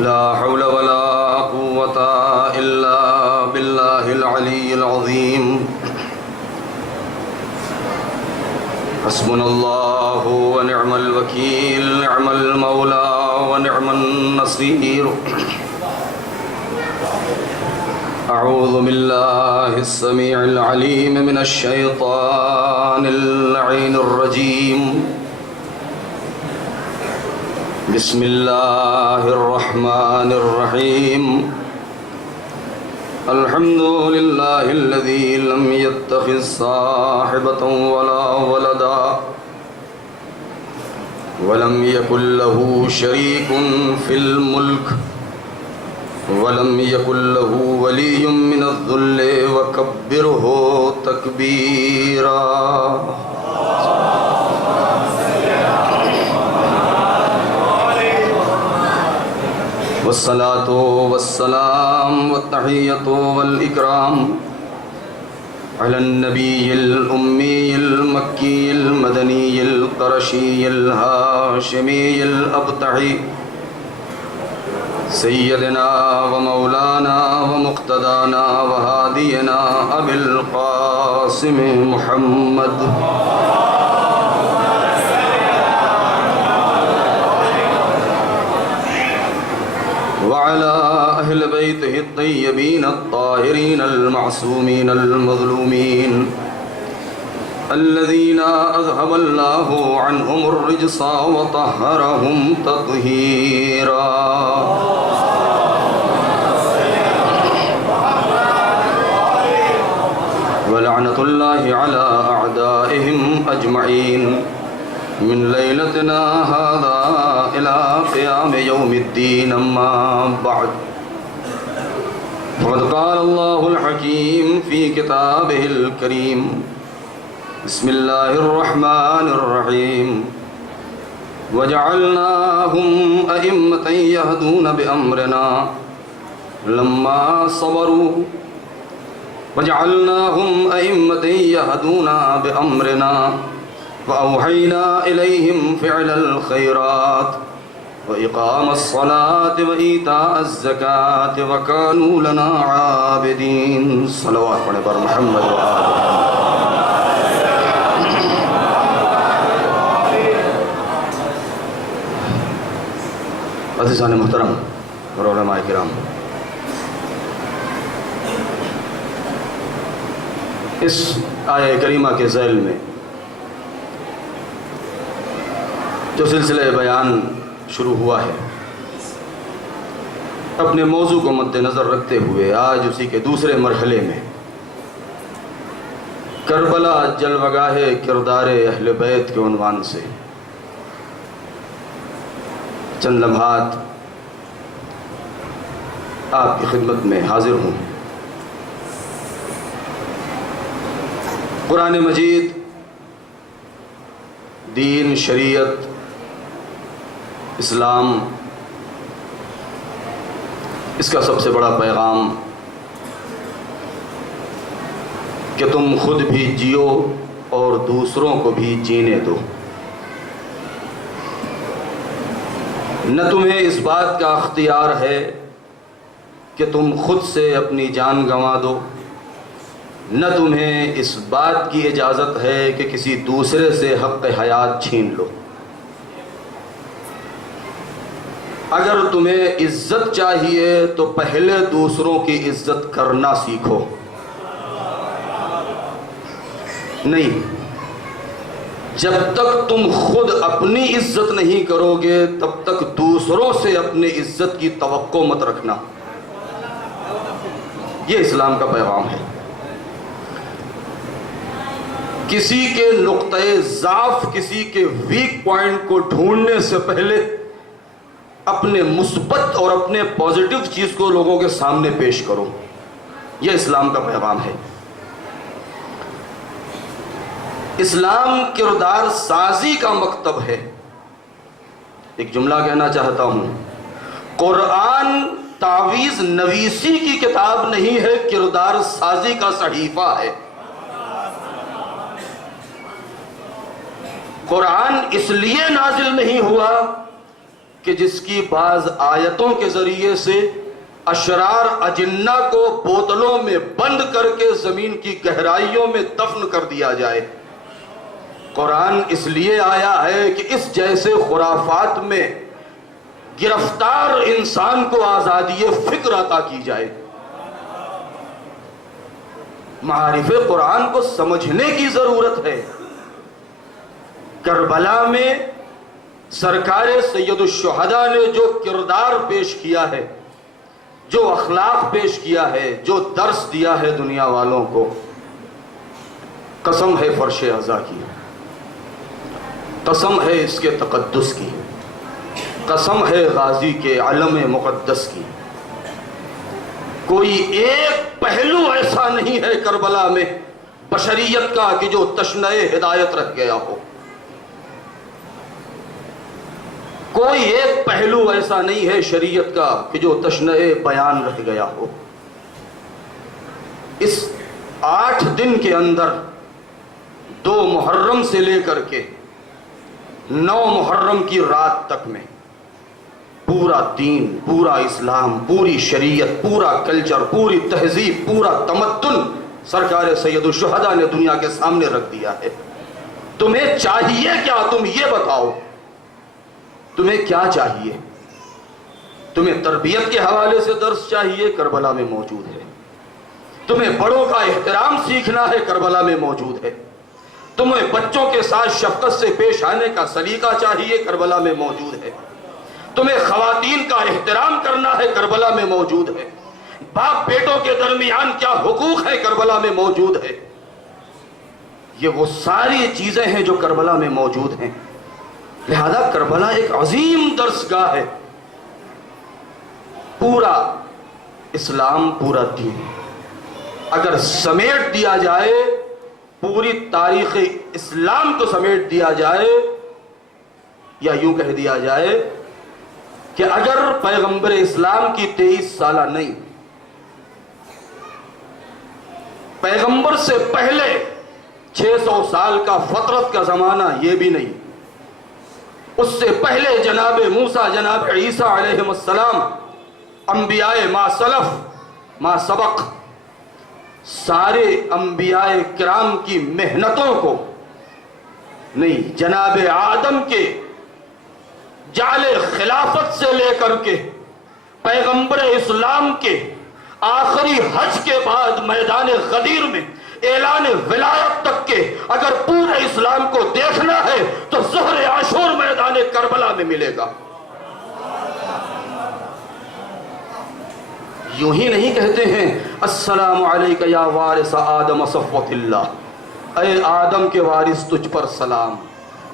لا حول ولا قوة إلا بالله العلي العظيم حسبنا الله ونعم الوكيل نعم المولى ونعم النصير أعوذ بالله السميع العليم من الشيطان اللعين الرجيم بسم الله الرحمن الرحيم الحمد لله الذي لم يتخذ صاحبة ولا ولدا ولم يكن له شريك في الملك ولم يكن له ولي من الذل وكبره تكبيرا والصلاة والسلام والتحية والإكرام على النبي الأمي المكي المدني القرشي الهاشمي الأبطحي سيدنا ومولانا ومقتدانا وهادينا أبي القاسم محمد وعلى أهل بيته الطيبين الطاهرين المعصومين المظلومين الذين أذهب الله عنهم الرجس وطهرهم تطهيرا ولعنة الله على أعدائهم أجمعين من ليلتنا هذا إلى قيام يوم الدين أما بعد فقد قال الله الحكيم في كتابه الكريم بسم الله الرحمن الرحيم وجعلناهم أئمة يهدون بأمرنا لما صبروا وجعلناهم أئمة يهدون بأمرنا وأوحينا إليهم فعل الخيرات وإقام الصلاة وإيتاء الزكاة وكانوا لنا عابدين صلوات پر محمد وآل عزیزان محترم اور علماء کرام، اس آیہ کریمہ کے ذیل میں جو سلسلہ بیان شروع ہوا ہے، اپنے موضوع کو مد نظر رکھتے ہوئے آج اسی کے دوسرے مرحلے میں کربلا جلوگاہ کردار اہل بیت کے عنوان سے چند لمحات آپ کی خدمت میں حاضر ہوں۔ قرآن مجید، دین، شریعت، اسلام، اس کا سب سے بڑا پیغام کہ تم خود بھی جیو اور دوسروں کو بھی جینے دو۔ نہ تمہیں اس بات کا اختیار ہے کہ تم خود سے اپنی جان گنوا دو، نہ تمہیں اس بات کی اجازت ہے کہ کسی دوسرے سے حق حیات چھین لو۔ اگر تمہیں عزت چاہیے تو پہلے دوسروں کی عزت کرنا سیکھو۔ نہیں، جب تک تم خود اپنی عزت نہیں کرو گے تب تک دوسروں سے اپنی عزت کی توقع مت رکھنا۔ یہ اسلام کا پیغام ہے۔ کسی کے نقطۂ ضعف، کسی کے ویک پوائنٹ کو ڈھونڈنے سے پہلے اپنے مثبت اور اپنے پازیٹیو چیز کو لوگوں کے سامنے پیش کرو۔ یہ اسلام کا پیغام ہے۔ اسلام کردار سازی کا مکتب ہے۔ ایک جملہ کہنا چاہتا ہوں، قرآن تعویذ نویسی کی کتاب نہیں ہے، کردار سازی کا صحیفہ ہے۔ قرآن اس لیے نازل نہیں ہوا کہ جس کی بعض آیتوں کے ذریعے سے اشرار اجنہ کو بوتلوں میں بند کر کے زمین کی گہرائیوں میں دفن کر دیا جائے۔ قرآن اس لیے آیا ہے کہ اس جیسے خرافات میں گرفتار انسان کو آزادی فکر عطا کی جائے۔ معارف قرآن کو سمجھنے کی ضرورت ہے۔ کربلا میں سرکار سید الشہداء نے جو کردار پیش کیا ہے، جو اخلاق پیش کیا ہے، جو درس دیا ہے دنیا والوں کو، قسم ہے فرش عزا کی، قسم ہے اس کے تقدس کی، قسم ہے غازی کے علم مقدس کی۔ کوئی ایک پہلو ایسا نہیں ہے کربلا میں بشریت کا کہ جو تشنہ ہدایت رہ گیا ہو۔ کوئی ایک پہلو ایسا نہیں ہے شریعت کا کہ جو تشنہ بیان رہ گیا ہو۔ اس 8 دن کے اندر 2 محرم سے لے کر کے 9 محرم کی رات تک میں پورا دین، پورا اسلام، پوری شریعت، پورا کلچر، پوری تہذیب، پورا تمدن سرکار سید الشہداء نے دنیا کے سامنے رکھ دیا ہے۔ تمہیں چاہیے کیا؟ تم یہ بتاؤ تمہیں کیا چاہیے؟ تمہیں تربیت کے حوالے سے درس چاہیے، کربلا میں موجود ہے۔ تمہیں بڑوں کا احترام سیکھنا ہے، کربلا میں موجود ہے۔ تمہیں بچوں کے ساتھ شفقت سے پیش آنے کا سلیقہ چاہیے، کربلا میں موجود ہے۔ تمہیں خواتین کا احترام کرنا ہے، کربلا میں موجود ہے۔ باپ بیٹوں کے درمیان کیا حقوق ہے، کربلا میں موجود ہے۔ یہ وہ ساری چیزیں ہیں جو کربلا میں موجود ہیں۔ لہذا کربلا ایک عظیم درس گاہ ہے۔ پورا اسلام، پورا دین اگر سمیٹ دیا جائے، پوری تاریخ اسلام کو سمیٹ دیا جائے، یا یوں کہہ دیا جائے کہ اگر پیغمبر اسلام کی 23 سالہ نہیں، پیغمبر سے پہلے 600 سال کا فترت کا زمانہ یہ بھی نہیں، اس سے پہلے جناب موسیٰ، جناب عیسیٰ علیہ السلام، انبیاء ما سلف ما سبق، سارے انبیاء کرام کی محنتوں کو نہیں، جناب آدم کے جعل خلافت سے لے کر کے پیغمبر اسلام کے آخری حج کے بعد میدان غدیر میں اعلان ولایت تک کے اگر پورے اسلام کو دیکھنا ہے تو ظہر عاشور میدان کربلا میں ملے گا۔ یوں ہی نہیں کہتے ہیں السلام علیک یا وارث آدم صفوت اللہ، اے آدم کے وارث تجھ پر سلام،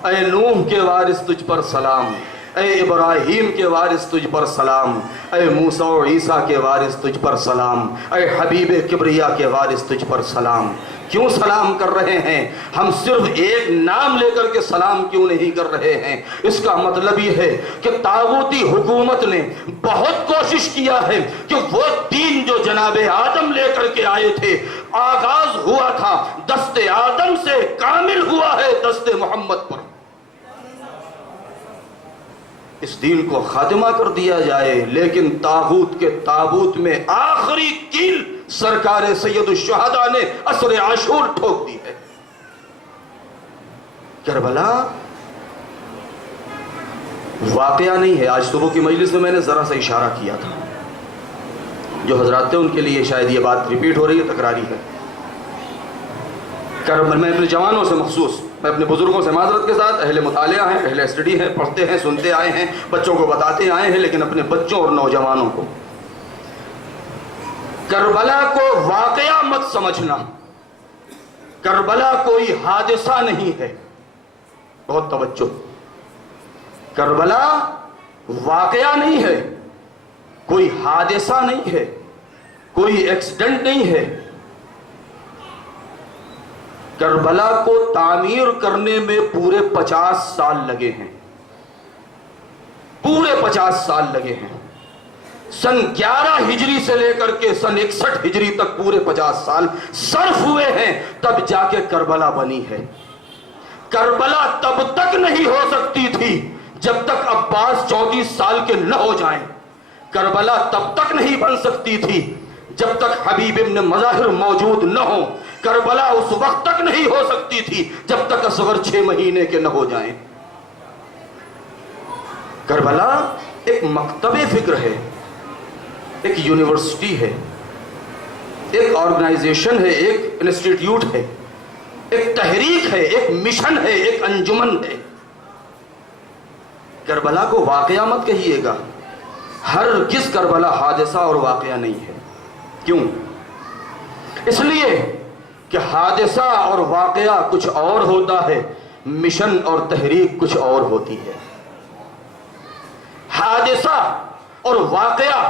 اے نوح کے وارث تجھ پر سلام، اے ابراہیم کے وارث تجھ پر سلام، اے موسیٰ و عیسیٰ کے وارث تجھ پر سلام، اے حبیب کبریا کے وارث تجھ پر سلام۔ کیوں سلام کر رہے ہیں؟ ہم صرف ایک نام لے کر کے سلام کیوں نہیں کر رہے ہیں؟ اس کا مطلب یہ ہے کہ طاغوتی حکومت نے بہت کوشش کیا ہے کہ وہ دین جو جناب آدم لے کر کے آئے تھے، آغاز ہوا تھا دست آدم سے، کامل ہوا ہے دست محمد پر، اس دین کو خاتمہ کر دیا جائے۔ لیکن طاغوت کے تابوت میں آخری کیل سرکار سید الشہداء نے عصر عاشور ٹھوک دی ہے۔ کربلا واقعہ نہیں ہے۔ آج صبح کی مجلس میں نے ذرا سا اشارہ کیا تھا، جو حضرات تھے ان کے لیے شاید یہ بات ریپیٹ ہو رہی ہے، تکراری ہے۔ میں اپنے جوانوں سے مخصوص، میں اپنے بزرگوں سے معذرت کے ساتھ، اہل مطالعہ ہیں، اہل اسٹڈی ہیں، پڑھتے ہیں، سنتے آئے ہیں، بچوں کو بتاتے آئے ہیں، لیکن اپنے بچوں اور نوجوانوں کو کربلا کو واقعہ مت سمجھنا۔ کربلا کوئی حادثہ نہیں ہے، بہت توجہ، کربلا واقعہ نہیں ہے، کوئی حادثہ نہیں ہے، کوئی ایکسیڈنٹ نہیں ہے۔ کربلا کو تعمیر کرنے میں پورے 50 سال لگے ہیں، پورے 50 سال لگے ہیں۔ سن 11 ہجری سے لے کر کے سن 61 ہجری تک پورے 50 سال صرف ہوئے ہیں، تب جا کے کربلا بنی ہے۔ کربلا تب تک نہیں ہو سکتی تھی جب تک عباس 34 سال کے نہ ہو جائیں، کربلا تب تک نہیں بن سکتی تھی جب تک حبیب ابن مظاہر موجود نہ ہو، کربلا اس وقت تک نہیں ہو سکتی تھی جب تک اصغر 6 مہینے کے نہ ہو جائیں۔ کربلا ایک مکتب فکر ہے، ایک یونیورسٹی ہے، ایک آرگنائزیشن ہے، ایک انسٹیٹیوٹ ہے، ایک تحریک ہے، ایک مشن ہے، ایک انجمن ہے۔ کربلا کو واقعہ مت کہیے گا، ہرگز کربلا حادثہ اور واقعہ نہیں ہے۔ کیوں؟ اس لیے کہ حادثہ اور واقعہ کچھ اور ہوتا ہے، مشن اور تحریک کچھ اور ہوتی ہے۔ حادثہ اور واقعہ،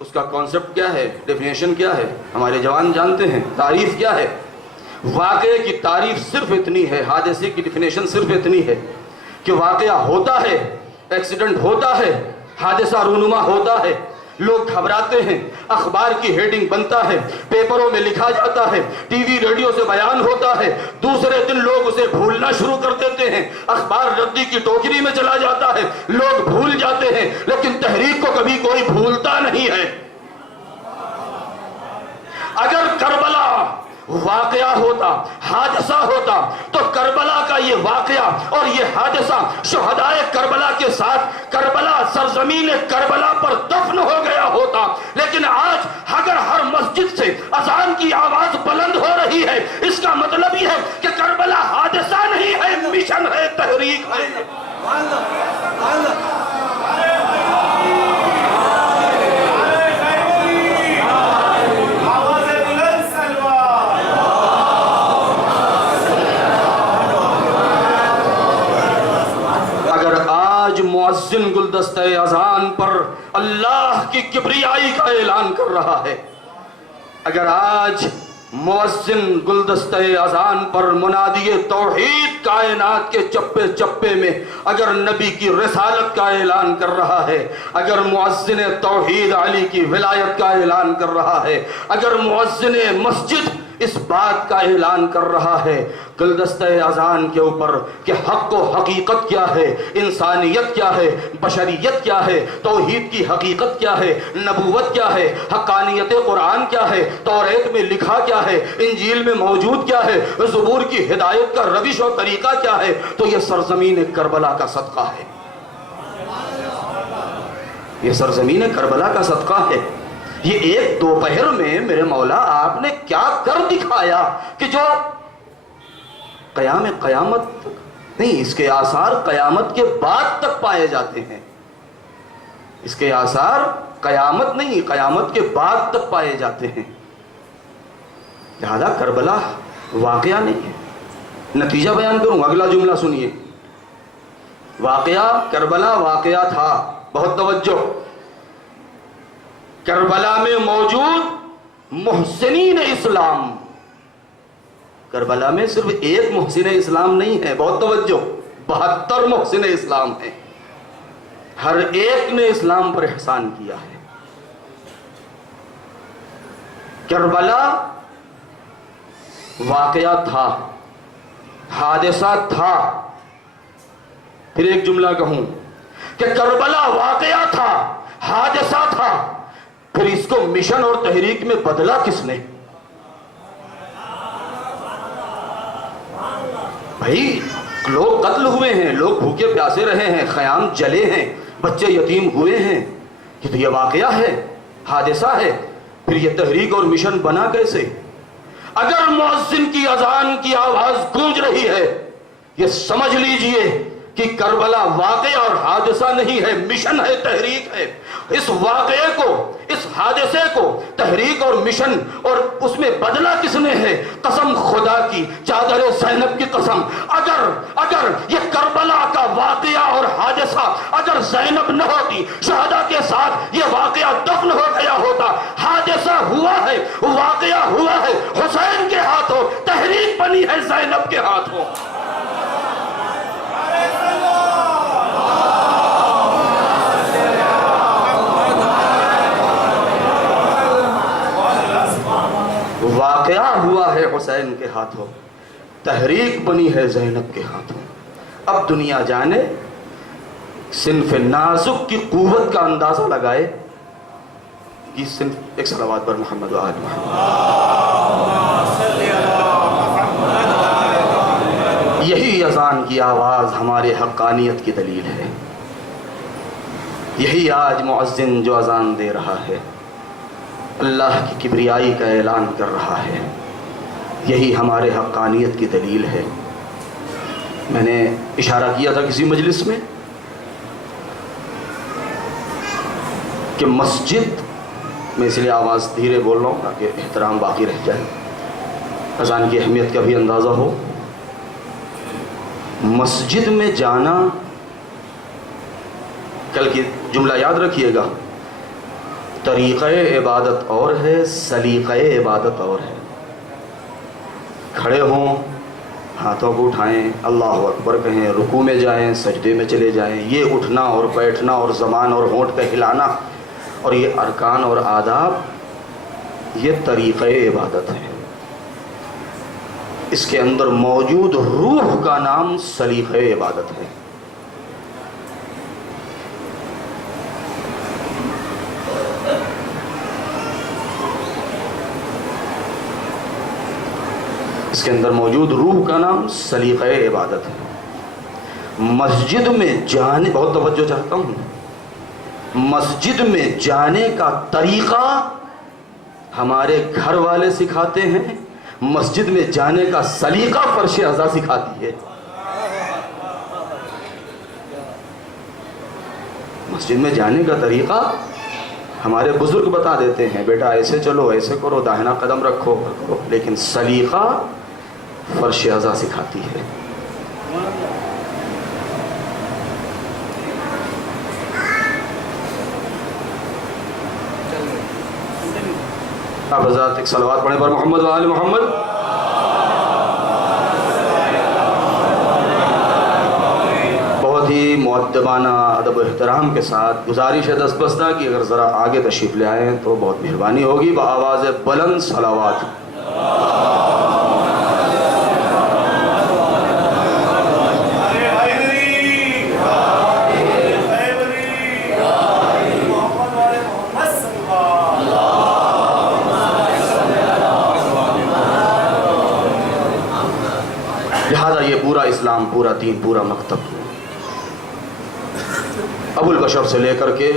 اس کا کانسیپٹ کیا ہے، ڈیفینیشن کیا ہے، ہمارے جوان جانتے ہیں، تعریف کیا ہے۔ واقعے کی تعریف صرف اتنی ہے، حادثے کی ڈیفینیشن صرف اتنی ہے کہ واقعہ ہوتا ہے، ایکسیڈنٹ ہوتا ہے، حادثہ رونما ہوتا ہے، لوگ گھبراتے ہیں، اخبار کی ہیڈنگ بنتا ہے، پیپروں میں لکھا جاتا ہے، ٹی وی ریڈیو سے بیان ہوتا ہے، دوسرے دن لوگ اسے بھولنا شروع کر دیتے ہیں، اخبار ردی کی ٹوکری میں چلا جاتا ہے، لوگ بھول جاتے ہیں، لیکن تحریک کو کبھی کوئی بھولتا نہیں ہے۔ اگر کربلا واقعہ ہوتا، حادثہ ہوتا، تو کربلا کا یہ واقعہ اور یہ حادثہ شہدائے کربلا کے ساتھ کربلا سرزمین کربلا پر دفن ہو گیا ہوتا۔ لیکن آج اگر ہر مسجد سے اذان کی آواز بلند ہو رہی ہے، اس کا مطلب یہ ہے کہ کربلا حادثہ نہیں ہے، مشن ہے، تحریک ہے۔ مؤذن گلدستہ اذان پر اللہ کی کبریائی کا اعلان کر رہا ہے، اگر آج مؤذن گلدستہ اذان پر منادی توحید کائنات کے چپے چپے میں اگر نبی کی رسالت کا اعلان کر رہا ہے، اگر مؤذن توحید علی کی ولایت کا اعلان کر رہا ہے، اگر مؤذن مسجد اس بات کا اعلان کر رہا ہے گلدستہ اذان کے اوپر کہ حق و حقیقت کیا ہے، انسانیت کیا ہے، بشریت کیا ہے، توحید کی حقیقت کیا ہے، نبوت کیا ہے، حقانیت قرآن کیا ہے، توریت میں لکھا کیا ہے، انجیل میں موجود کیا ہے، زبور کی ہدایت کا روش و طریقہ کیا ہے، تو یہ سرزمین کربلا کا صدقہ ہے، یہ سرزمین کربلا کا صدقہ ہے۔ یہ ایک دوپہر میں میرے مولا آپ نے کیا کر دکھایا کہ جو قیامت نہیں، اس کے آثار قیامت کے بعد تک پائے جاتے ہیں، اس کے آثار قیامت نہیں، قیامت کے بعد تک پائے جاتے ہیں۔ لہذا کربلا واقعہ نہیں ہے۔ نتیجہ بیان کروں، اگلا جملہ سنیے، واقعہ کربلا واقعہ تھا، بہت توجہ، کربلا میں موجود محسنین اسلام، کربلا میں صرف ایک محسن اسلام نہیں ہے، بہت توجہ، 72 محسن اسلام ہیں، ہر ایک نے اسلام پر احسان کیا ہے۔ کربلا واقعہ تھا، حادثہ تھا۔ پھر ایک جملہ کہوں کہ کربلا واقعہ تھا، حادثہ تھا، پھر اس کو مشن اور تحریک میں بدلا کس نے؟ بھائی لوگ قتل ہوئے ہیں، لوگ بھوکے پیاسے رہے ہیں، خیام جلے ہیں، بچے یتیم ہوئے ہیں، یہ تو یہ واقعہ ہے، حادثہ ہے، پھر یہ تحریک اور مشن بنا کیسے؟ اگر مؤذن کی اذان کی آواز گونج رہی ہے، یہ سمجھ لیجئے کہ کربلا واقعہ اور حادثہ نہیں ہے، مشن ہے، تحریک ہے۔ اس واقعے کو، اس حادثے کو تحریک اور مشن اور اس میں بدلہ کس نے ہے؟ قسم خدا کی، چادر زینب کی قسم، اگر یہ کربلا کا واقعہ اور حادثہ اگر زینب نہ ہوتی، شہداء کے ساتھ یہ واقعہ دفن ہو گیا ہوتا، حادثہ ہوا ہے، واقعہ ہوا ہے، حسین کے ہاتھوں، تحریک بنی ہے زینب کے ہاتھوں۔ واقعہ ہوا ہے حسین کے ہاتھوں، تحریک بنی ہے زینب کے ہاتھوں۔ اب دنیا جانے صنف نازک کی قوت کا اندازہ لگائے کہ صنف ایک صلوات پر محمد و آل محمد. یہی اذان کی آواز ہمارے حقانیت کی دلیل ہے. یہی آج مؤذن جو اذان دے رہا ہے اللہ کی کبریائی کا اعلان کر رہا ہے، یہی ہمارے حقانیت کی دلیل ہے. میں نے اشارہ کیا تھا کسی مجلس میں کہ مسجد میں، اس لیے آواز دھیرے بول رہا ہوں تاکہ احترام باقی رہ جائے، اذان کی اہمیت کا بھی اندازہ ہو. مسجد میں جانا، کل کی جملہ یاد رکھیے گا، طریقہ عبادت اور ہے، سلیقہ عبادت اور ہے. کھڑے ہوں، ہاتھوں کو اٹھائیں، اللہ اکبر کہیں، رکوع میں جائیں، سجدے میں چلے جائیں، یہ اٹھنا اور بیٹھنا اور زبان اور ہونٹ کا ہلانا اور یہ ارکان اور آداب، یہ طریقہ عبادت ہے. اس کے اندر موجود روح کا نام سلیقہ عبادت ہے. اس کے اندر موجود روح کا نام سلیقہ عبادت ہے. مسجد میں جانے، بہت توجہ چاہتا ہوں، مسجد میں جانے کا طریقہ ہمارے گھر والے سکھاتے ہیں، مسجد میں جانے کا سلیقہ فرش اعضاء سکھاتی ہے. مسجد میں جانے کا طریقہ ہمارے بزرگ بتا دیتے ہیں، بیٹا ایسے چلو، ایسے کرو، داہنا قدم رکھو، لیکن سلیقہ فرش اعضاء سکھاتی ہے. آپ حضرات ایک صلوات پڑھیں پر محمد و آل محمد. بہت ہی مؤدبانہ ادب و احترام کے ساتھ گزارش ہے دست بستہ کہ اگر ذرا آگے تشریف لے آئیں تو بہت مہربانی ہوگی. بآواز بلند صلوات. لہذا یہ پورا اسلام، پورا دین، پورا مکتب ابو البشر سے لے کر کے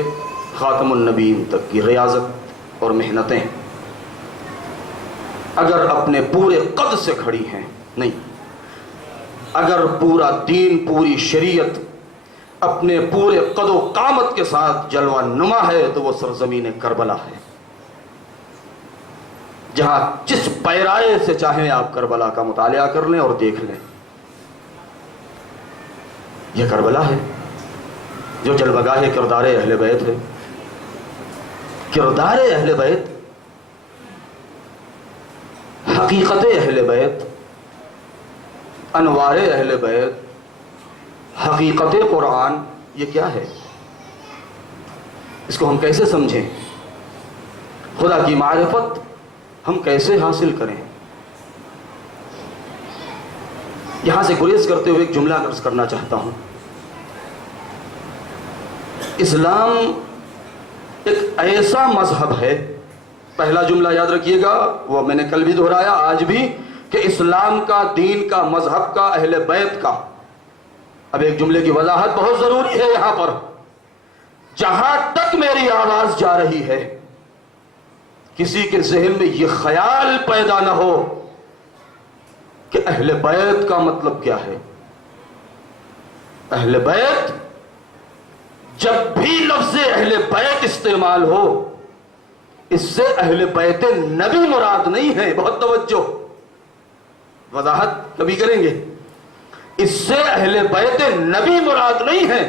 خاتم النبیین تک کی ریاضت اور محنتیں اگر اپنے پورے قد سے کھڑی ہیں، نہیں، اگر پورا دین، پوری شریعت اپنے پورے قد و قامت کے ساتھ جلوہ نما ہے تو وہ سرزمین کربلا ہے، جہاں جس پیرائے سے چاہیں آپ کربلا کا مطالعہ کر لیں اور دیکھ لیں. یہ کربلا ہے جو جلوگاہ کردار اہل بیت ہے. کردار اہل بیت، حقیقت اہل بیت، انوار اہل بیت، حقیقت قرآن، یہ کیا ہے؟ اس کو ہم کیسے سمجھیں؟ خدا کی معرفت ہم کیسے حاصل کریں؟ یہاں سے گریز کرتے ہوئے ایک جملہ عرض کرنا چاہتا ہوں. اسلام ایک ایسا مذہب ہے، پہلا جملہ یاد رکھیے گا، وہ میں نے کل بھی دہرایا آج بھی، کہ اسلام کا، دین کا، مذہب کا، اہل بیت کا. اب ایک جملے کی وضاحت بہت ضروری ہے یہاں پر. جہاں تک میری آواز جا رہی ہے کسی کے ذہن میں یہ خیال پیدا نہ ہو کہ اہل بیت کا مطلب کیا ہے. اہل بیت، جب بھی لفظ اہل بیت استعمال ہو اس سے اہل بیت نبی مراد نہیں ہے. بہت توجہ، وضاحت کبھی کریں گے. اس سے اہل بیت نبی مراد نہیں ہے.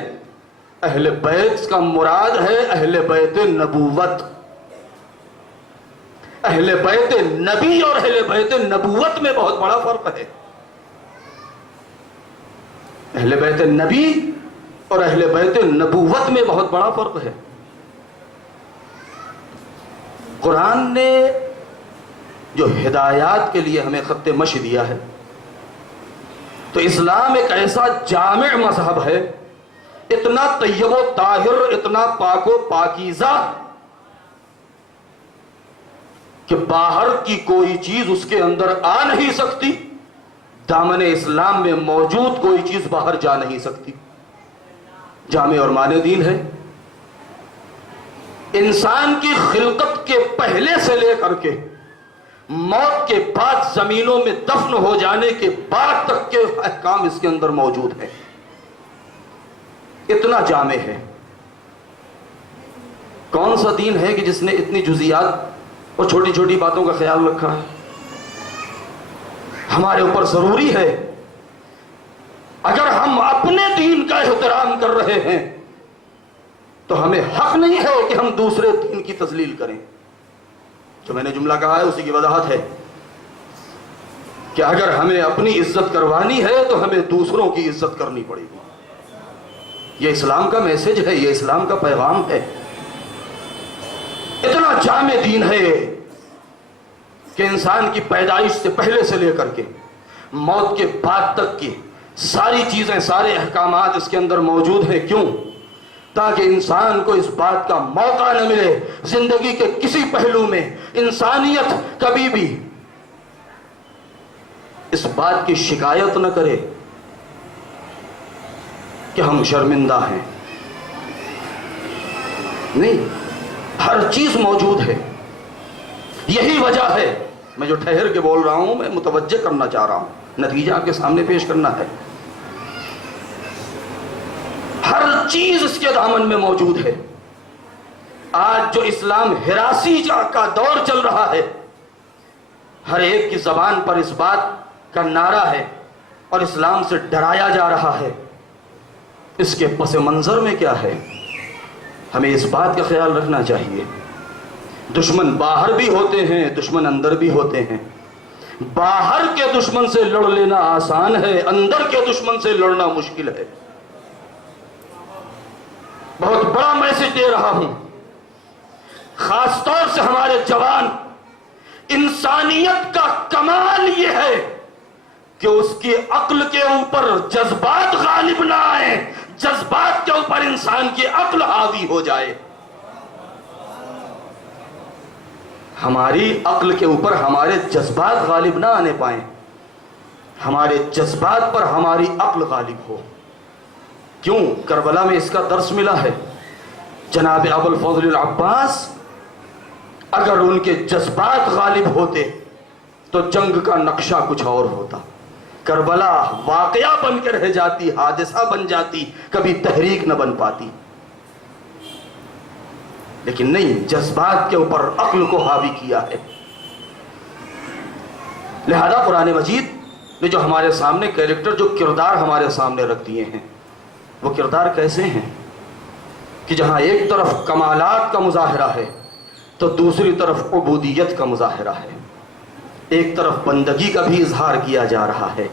اہل بیت کا مراد ہے اہل بیت نبوت. اہل بیت نبی اور اہل بیت نبوت میں بہت بڑا فرق ہے. اہل بیت نبی اور اہل بیت نبوت میں بہت بڑا فرق ہے. قرآن نے جو ہدایات کے لیے ہمیں خط مشی دیا ہے، تو اسلام ایک ایسا جامع مذہب ہے اتنا طیب و طاہر، اتنا پاک و پاکیزہ کہ باہر کی کوئی چیز اس کے اندر آ نہیں سکتی، دامن اسلام میں موجود کوئی چیز باہر جا نہیں سکتی۔ جامع اور مانع دین ہے۔ انسان کی خلقت کے پہلے سے لے کر کے موت کے بعد زمینوں میں دفن ہو جانے کے بعد تک کے احکام اس کے اندر موجود ہیں، اتنا جامع ہے۔ کون سا دین ہے کہ جس نے اتنی جزیات اور چھوٹی چھوٹی باتوں کا خیال رکھا ہے؟ ہمارے اوپر ضروری ہے، اگر ہم اپنے دین کا احترام کر رہے ہیں تو ہمیں حق نہیں ہے کہ ہم دوسرے دین کی تذلیل کریں۔ جو میں نے جملہ کہا ہے اسی کی وضاحت ہے کہ اگر ہمیں اپنی عزت کروانی ہے تو ہمیں دوسروں کی عزت کرنی پڑے گی۔ یہ اسلام کا میسج ہے، یہ اسلام کا پیغام ہے۔ اتنا جامع دین ہے کہ انسان کی پیدائش سے پہلے سے لے کر کے موت کے بعد تک کی ساری چیزیں، سارے احکامات اس کے اندر موجود ہیں۔ کیوں؟ تاکہ انسان کو اس بات کا موقع نہ ملے زندگی کے کسی پہلو میں انسانیت کبھی بھی اس بات کی شکایت نہ کرے کہ ہم شرمندہ ہیں۔ نہیں، ہر چیز موجود ہے۔ یہی وجہ ہے، میں جو ٹھہر کے بول رہا ہوں میں متوجہ کرنا چاہ رہا ہوں، نتیجہ آپ کے سامنے پیش کرنا ہے۔ ہر چیز اس کے دامن میں موجود ہے۔ آج جو اسلام ہراسی کا دور چل رہا ہے، ہر ایک کی زبان پر اس بات کا نعرہ ہے اور اسلام سے ڈرایا جا رہا ہے۔ اس کے پس منظر میں کیا ہے؟ ہمیں اس بات کا خیال رکھنا چاہیے۔ دشمن باہر بھی ہوتے ہیں، دشمن اندر بھی ہوتے ہیں۔ باہر کے دشمن سے لڑ لینا آسان ہے، اندر کے دشمن سے لڑنا مشکل ہے۔ بہت بڑا میسج دے رہا ہوں، خاص طور سے ہمارے جوان۔ انسانیت کا کمال یہ ہے کہ اس کی عقل کے اوپر جذبات غالب نہ آئیں، جذبات کے اوپر انسان کی عقل حاوی ہو جائے۔ ہماری عقل کے اوپر ہمارے جذبات غالب نہ آنے پائیں، ہمارے جذبات پر ہماری عقل غالب ہو۔ کیوں؟ کربلا میں اس کا درس ملا ہے۔ جناب ابو الفضل العباس اگر ان کے جذبات غالب ہوتے تو جنگ کا نقشہ کچھ اور ہوتا، کربلا واقعہ بن کے رہ جاتی، حادثہ بن جاتی، کبھی تحریک نہ بن پاتی۔ لیکن نہیں، جذبات کے اوپر عقل کو حاوی کیا ہے۔ لہذا قرآن مجید نے جو ہمارے سامنے کیریکٹر، جو کردار ہمارے سامنے رکھ دیے ہیں، وہ کردار کیسے ہیں کہ جہاں ایک طرف کمالات کا مظاہرہ ہے تو دوسری طرف عبودیت کا مظاہرہ ہے، ایک طرف بندگی کا بھی اظہار کیا جا رہا ہے۔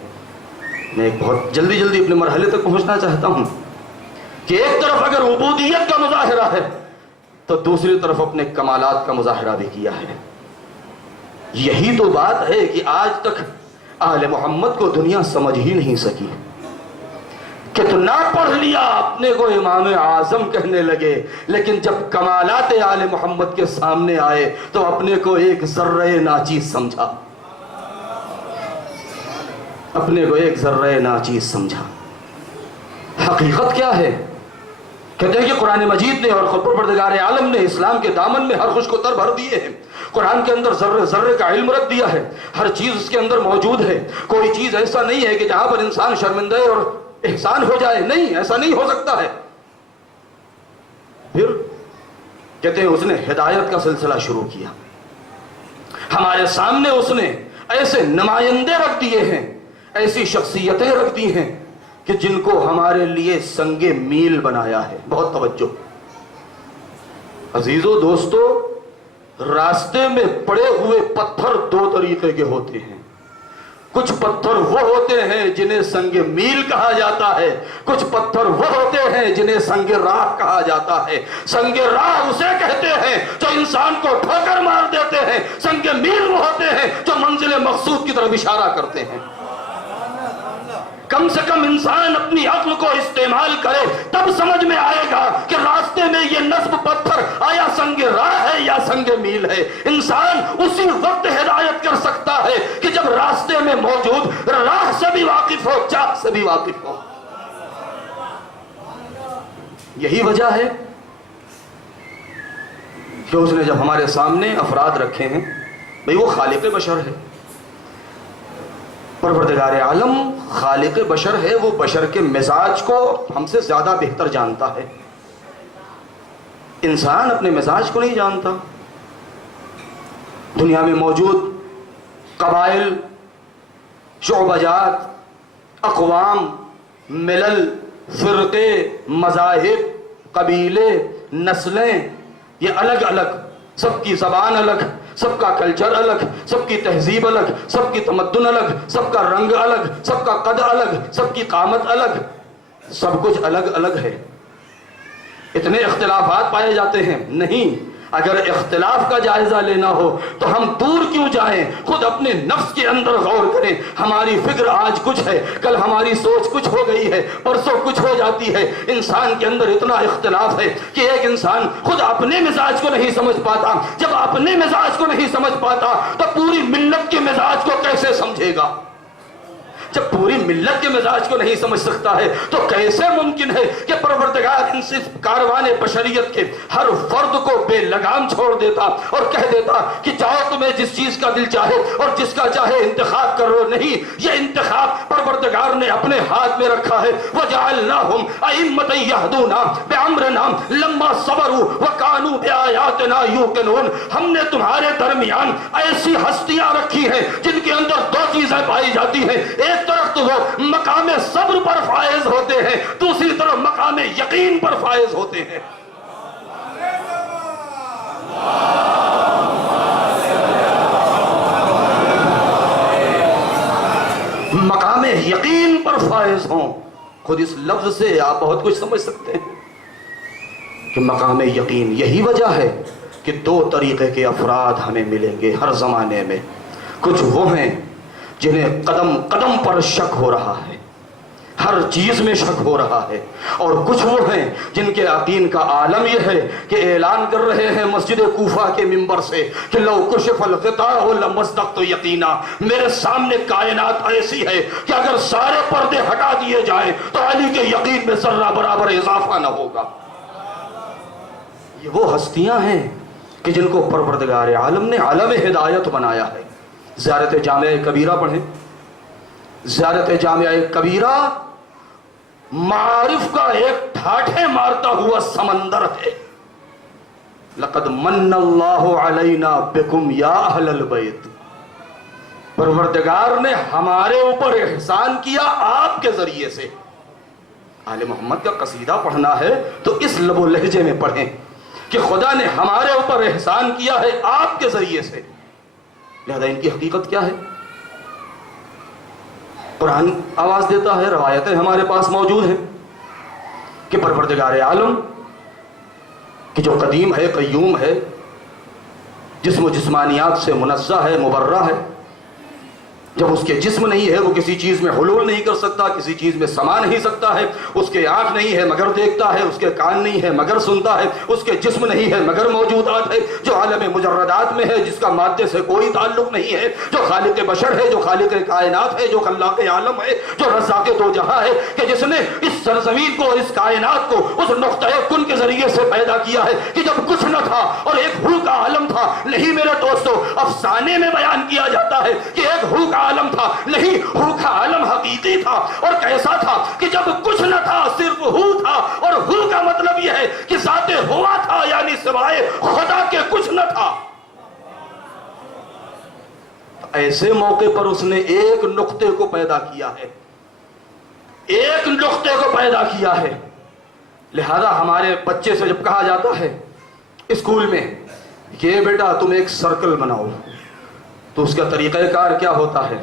میں ایک بہت جلدی اپنے مرحلے تک پہنچنا چاہتا ہوں کہ ایک طرف اگر عبودیت کا مظاہرہ ہے تو دوسری طرف اپنے کمالات کا مظاہرہ بھی کیا ہے۔ یہی تو بات ہے کہ آج تک آل محمد کو دنیا سمجھ ہی نہیں سکی۔ کتنا پڑھ لیا، اپنے کو امام اعظم کہنے لگے، لیکن جب کمالات آل محمد کے سامنے آئے تو اپنے کو ایک ذرہ ناچیز سمجھا، اپنے کو ایک ذرہ ناچیز سمجھا۔ حقیقت کیا ہے؟ کہتے ہیں کہ قرآن مجید نے اور خود پروردگار عالم نے اسلام کے دامن میں ہر خوش کو تر بھر دیے ہیں۔ قرآن کے اندر ذرے ذرے کا علم رکھ دیا ہے، ہر چیز اس کے اندر موجود ہے۔ کوئی چیز ایسا نہیں ہے کہ جہاں پر انسان شرمندہ اور احسان ہو جائے، نہیں، ایسا نہیں ہو سکتا ہے۔ پھر کہتے ہیں اس نے ہدایت کا سلسلہ شروع کیا، ہمارے سامنے اس نے ایسے نمائندے رکھ دیے ہیں، ایسی شخصیتیں رکھ دی ہیں کہ جن کو ہمارے لیے سنگ میل بنایا ہے۔ بہت توجہ عزیزو دوستو، راستے میں پڑے ہوئے پتھر دو طریقے کے ہوتے ہیں۔ کچھ پتھر وہ ہوتے ہیں جنہیں سنگ میل کہا جاتا ہے، کچھ پتھر وہ ہوتے ہیں جنہیں سنگ راہ کہا جاتا ہے۔ سنگ راہ اسے کہتے ہیں جو انسان کو ٹھوکر مار دیتے ہیں، سنگ میل وہ ہوتے ہیں جو منزل مقصود کی طرف اشارہ کرتے ہیں۔ کم سے کم انسان اپنی عقل کو استعمال کرے، تب سمجھ میں آئے گا کہ راستے میں یہ نصب پتھر آیا سنگ راہ ہے یا سنگ میل ہے۔ انسان اسی وقت ہدایت کر سکتا ہے کہ جب راستے میں موجود راہ سے بھی واقف ہو، چاک سے بھی واقف ہو۔ یہی وجہ ہے کہ اس نے جب ہمارے سامنے افراد رکھے ہیں، بھئی وہ خالق بشر ہے، پروردگار عالم خالق بشر ہے، وہ بشر کے مزاج کو ہم سے زیادہ بہتر جانتا ہے۔ انسان اپنے مزاج کو نہیں جانتا۔ دنیا میں موجود قبائل، شعبہ جات، اقوام، ملل، فرقے، مذاہب، قبیلے، نسلیں، یہ الگ الگ، سب کی زبان الگ، سب کا کلچر الگ، سب کی تہذیب الگ، سب کی تمدن الگ، سب کا رنگ الگ، سب کا قد الگ، سب کی قامت الگ، سب کچھ الگ الگ ہے۔ اتنے اختلافات پائے جاتے ہیں؟ نہیں۔ اگر اختلاف کا جائزہ لینا ہو تو ہم دور کیوں جائیں، خود اپنے نفس کے اندر غور کریں۔ ہماری فکر آج کچھ ہے، کل ہماری سوچ کچھ ہو گئی ہے، پرسوں کچھ ہو جاتی ہے۔ انسان کے اندر اتنا اختلاف ہے کہ ایک انسان خود اپنے مزاج کو نہیں سمجھ پاتا۔ جب اپنے مزاج کو نہیں سمجھ پاتا تو پوری ملت کے مزاج کو کیسے سمجھے گا؟ جب پوری ملت کے مزاج کو نہیں سمجھ سکتا ہے تو کیسے ممکن ہے کہ پروردگار ان سے کاروان بشریت کے ہر فرد کو بے لگام چھوڑ دیتا اور کہہ دیتا کہ جاؤ تمہیں جس چیز کا دل چاہے اور جس کا چاہے انتخاب کرو؟ نہیں، یہ انتخاب پروردگار نے اپنے ہاتھ میں رکھا ہے۔ وَجَعَلْنَاهُمْ أَئِمَّةً يَهْدُونَ بِأَمْرِنَا لَمَّا صَبَرُوا وَكَانُوا بِآيَاتِنَا يُوقِنُونَ۔ ہم نے تمہارے درمیان ایسی ہستیاں رکھی ہیں جن کے اندر دو چیزیں پائی جاتی ہیں، ایک طرف تو وہ مقام صبر پر فائز ہوتے ہیں، دوسری طرف مقام یقین پر فائز ہوتے ہیں۔ مقام یقین پر فائز ہوں۔ خود اس لفظ سے آپ بہت کچھ سمجھ سکتے ہیں کہ مقام یقین۔ یہی وجہ ہے کہ دو طریقے کے افراد ہمیں ملیں گے ہر زمانے میں۔ کچھ وہ ہیں جنہیں قدم قدم پر شک ہو رہا ہے، ہر چیز میں شک ہو رہا ہے، اور کچھ وہ ہیں جن کے یقین کا عالم یہ ہے کہ اعلان کر رہے ہیں مسجد کوفہ کے منبر سے کہ لو کشف الغطاء لمصدقت یقینا، میرے سامنے کائنات ایسی ہے کہ اگر سارے پردے ہٹا دیے جائیں تو علی کے یقین میں ذرہ برابر اضافہ نہ ہوگا۔ یہ وہ ہستیاں ہیں کہ جن کو پروردگار عالم نے عالم ہدایت بنایا ہے۔ زیارت جامعہ کبیرہ پڑھیں۔ زیارت جامعہ کبیرہ معارف کا ایک ٹھاٹھے مارتا ہوا سمندر ہے۔ لقد من اللہ علینا بکم یا اہل البیت، پروردگار نے ہمارے اوپر احسان کیا آپ کے ذریعے سے۔ آل محمد کا قصیدہ پڑھنا ہے تو اس لب و لہجے میں پڑھیں کہ خدا نے ہمارے اوپر احسان کیا ہے آپ کے ذریعے سے۔ لہذا ان کی حقیقت کیا ہے؟ قرآن آواز دیتا ہے، روایتیں ہمارے پاس موجود ہیں کہ پروردگار عالم کہ جو قدیم ہے، قیوم ہے، جسم و جسمانیات سے منزہ ہے، مبرہ ہے، جب اس کے جسم نہیں ہے وہ کسی چیز میں حلول نہیں کر سکتا، کسی چیز میں سما نہیں سکتا ہے، اس کے آنکھ نہیں ہے مگر دیکھتا ہے، اس کے کان نہیں ہے مگر سنتا ہے، اس کے جسم نہیں ہے مگر موجودات ہے، جو عالم مجردات میں ہے، جس کا مادے سے کوئی تعلق نہیں ہے، جو خالق بشر ہے، جو خالق کائنات ہے، جو خلاق عالم ہے، جو رزاق دو جہاں ہے، کہ جس نے اس سرزمین کو اور اس کائنات کو اس نقطہ کن کے ذریعے سے پیدا کیا ہے کہ جب کچھ نہ تھا اور ایک ہو کا عالم تھا۔ نہیں میرے دوستو، افسانے میں بیان کیا جاتا ہے کہ ایک ہو کا عالم تھا، نہیں، ہو کا عالم حقیقی تھا، اور کیسا تھا کہ جب کچھ نہ تھا صرف ہو تھا، اور ہو کا مطلب یہ ہے کہ ذات ہوا تھا، یعنی سوائے خدا کے کچھ نہ تھا۔ ایسے موقع پر اس نے ایک نقطے کو پیدا کیا ہے، ایک نقطے کو پیدا کیا ہے۔ لہذا ہمارے بچے سے جب کہا جاتا ہے اسکول میں کہ بیٹا تم ایک سرکل بناؤ، تو اس کا طریقہ کار کیا ہوتا ہے؟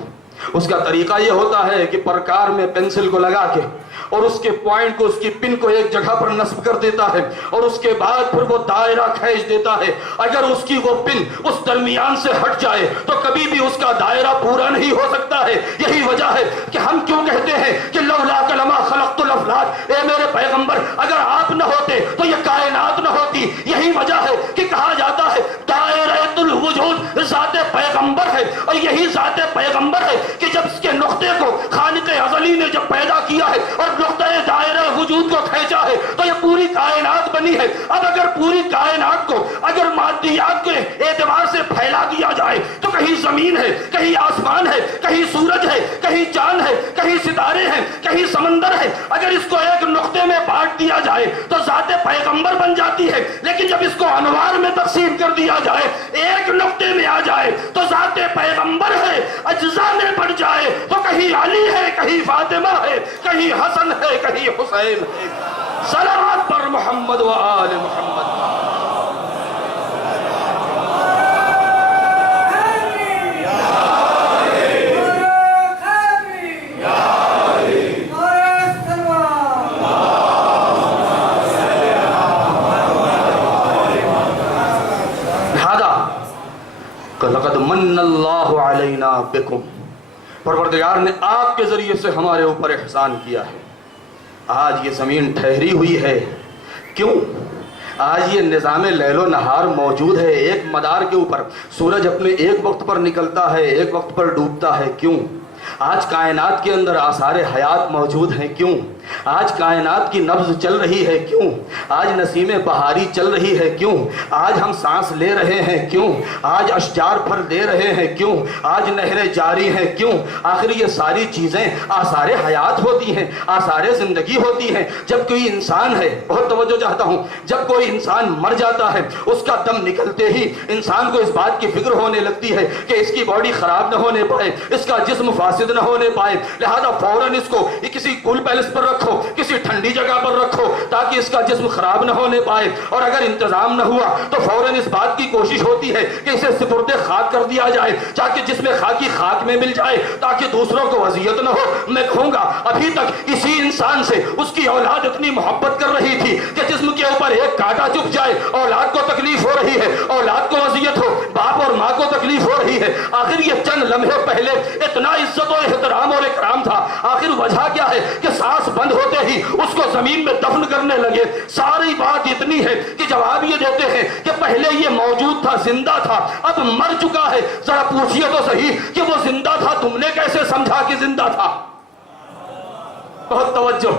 اس کا طریقہ یہ ہوتا ہے کہ پرکار میں پینسل کو لگا کے اور اس کے پوائنٹ کو، اس کی پن کو ایک جگہ پر نصب کر دیتا ہے اور اس کے بعد پھر وہ دائرہ کھینچ دیتا ہے. اگر اس کی وہ پن اس درمیان سے ہٹ جائے تو کبھی بھی اس کا دائرہ پورا نہیں ہو سکتا ہے. یہی وجہ ہے کہ ہم کیوں کہتے ہیں کہ لولا لما خلقت الافلاک، اے میرے پیغمبر اگر آپ نہ ہوتے تو یہ کائنات نہ ہوتی. یہی وجہ ہے کہ کہا جاتا ہے دائرۃ الوجود ذات پیغمبر ہے، اور یہی ذات پیغمبر ہے کہ جب اس کے نقطے کو خالق ازلی نے جب پیدا کیا ہے اور نقطہ دائرہ وجود کو کھینچا ہے تو یہ پوری کائنات بنی ہے. اب اگر پوری کائنات کو اگر مادیات کے اعتبار سے پھیلا دیا جائے تو کہیں زمین ہے، کہیں آسمان ہے، کہیں سورج ہے، کہیں چاند ہے، کہیں ستارے ہیں، کہیں سمندر ہے. اگر اس کو ایک نقطے میں بانٹ دیا جائے تو ذات پیغمبر بن جاتی ہے، لیکن جب اس کو انوار میں تقسیم کر دیا جائے، ایک نقطے میں آ جائے تو ذات پیغمبر ہے. اجزاء میں بڑھ جائے تو کہیں علی ہے، کہیں فاطمہ ہے، کہیں حسن ہے، کہیں حسین ہے. صلوات پر محمد و آل محمد. لقد من اللہ علینا بکم، پروردگار نے آپ کے ذریعے سے ہمارے اوپر احسان کیا ہے. آج یہ زمین ٹھہری ہوئی ہے، کیوں؟ آج یہ نظام لیل و نہار موجود ہے. ایک مدار کے اوپر سورج اپنے ایک وقت پر نکلتا ہے، ایک وقت پر ڈوبتا ہے. کیوں؟ آج کائنات کے اندر آثار حیات موجود ہیں. کیوں؟ آج کائنات کی نبض چل رہی ہے. کیوں؟ آج نسیم بہاری چل رہی ہے. کیوں؟ آج ہم سانس لے رہے ہیں. کیوں؟ آج اشجار پھل دے رہے ہیں. کیوں؟ آج نہریں جاری ہیں. کیوں؟ آخر یہ ساری چیزیں آثار حیات ہوتی ہیں، آثار زندگی ہوتی ہیں. جب کوئی انسان ہے، بہت توجہ چاہتا ہوں، جب کوئی انسان مر جاتا ہے اس کا دم نکلتے ہی انسان کو اس بات کی فکر ہونے لگتی ہے کہ اس کی باڈی خراب نہ ہونے پائے، اس کا جسم فاسد نہ ہونے پائے، لہذا فوراً اس کو کسی کول پیلس پر رکھو، کسی ٹھنڈی جگہ پر رکھو تاکہ اس کا جسم خراب نہ ہونے پائے. اور اگر انتظام نہ ہوا تو فوراً اس بات کی کوشش ہوتی ہے کہ اسے سپرد خاک کر دیا جائے تاکہ جسم خاکی خاک میں مل جائے تاکہ دوسروں کو اذیت نہ ہو. میں کہوں گا ابھی تک اسی انسان سے اس کی اولاد اتنی محبت کر رہی تھی کہ جسم کے اوپر ایک کانٹا چپ جائے اولاد کو تکلیف ہو رہی ہے، اولاد کو اذیت ہو، باپ اور ماں کو تکلیف ہو رہی ہے. آخر یہ چند لمحے پہلے اتنا عزت و احترام اور اکرام تھا، آخر وجہ کیا ہے کہ سانس بند ہوتے ہی اس کو زمین میں دفن کرنے لگے. ساری بات اتنی ہے کہ جواب یہ دیتے ہیں کہ پہلے یہ موجود تھا، زندہ تھا، اب مر چکا ہے. ذرا پوچھئے تو صحیح کہ وہ زندہ تھا تم نے کیسے سمجھا کہ زندہ تھا؟ بہت توجہ،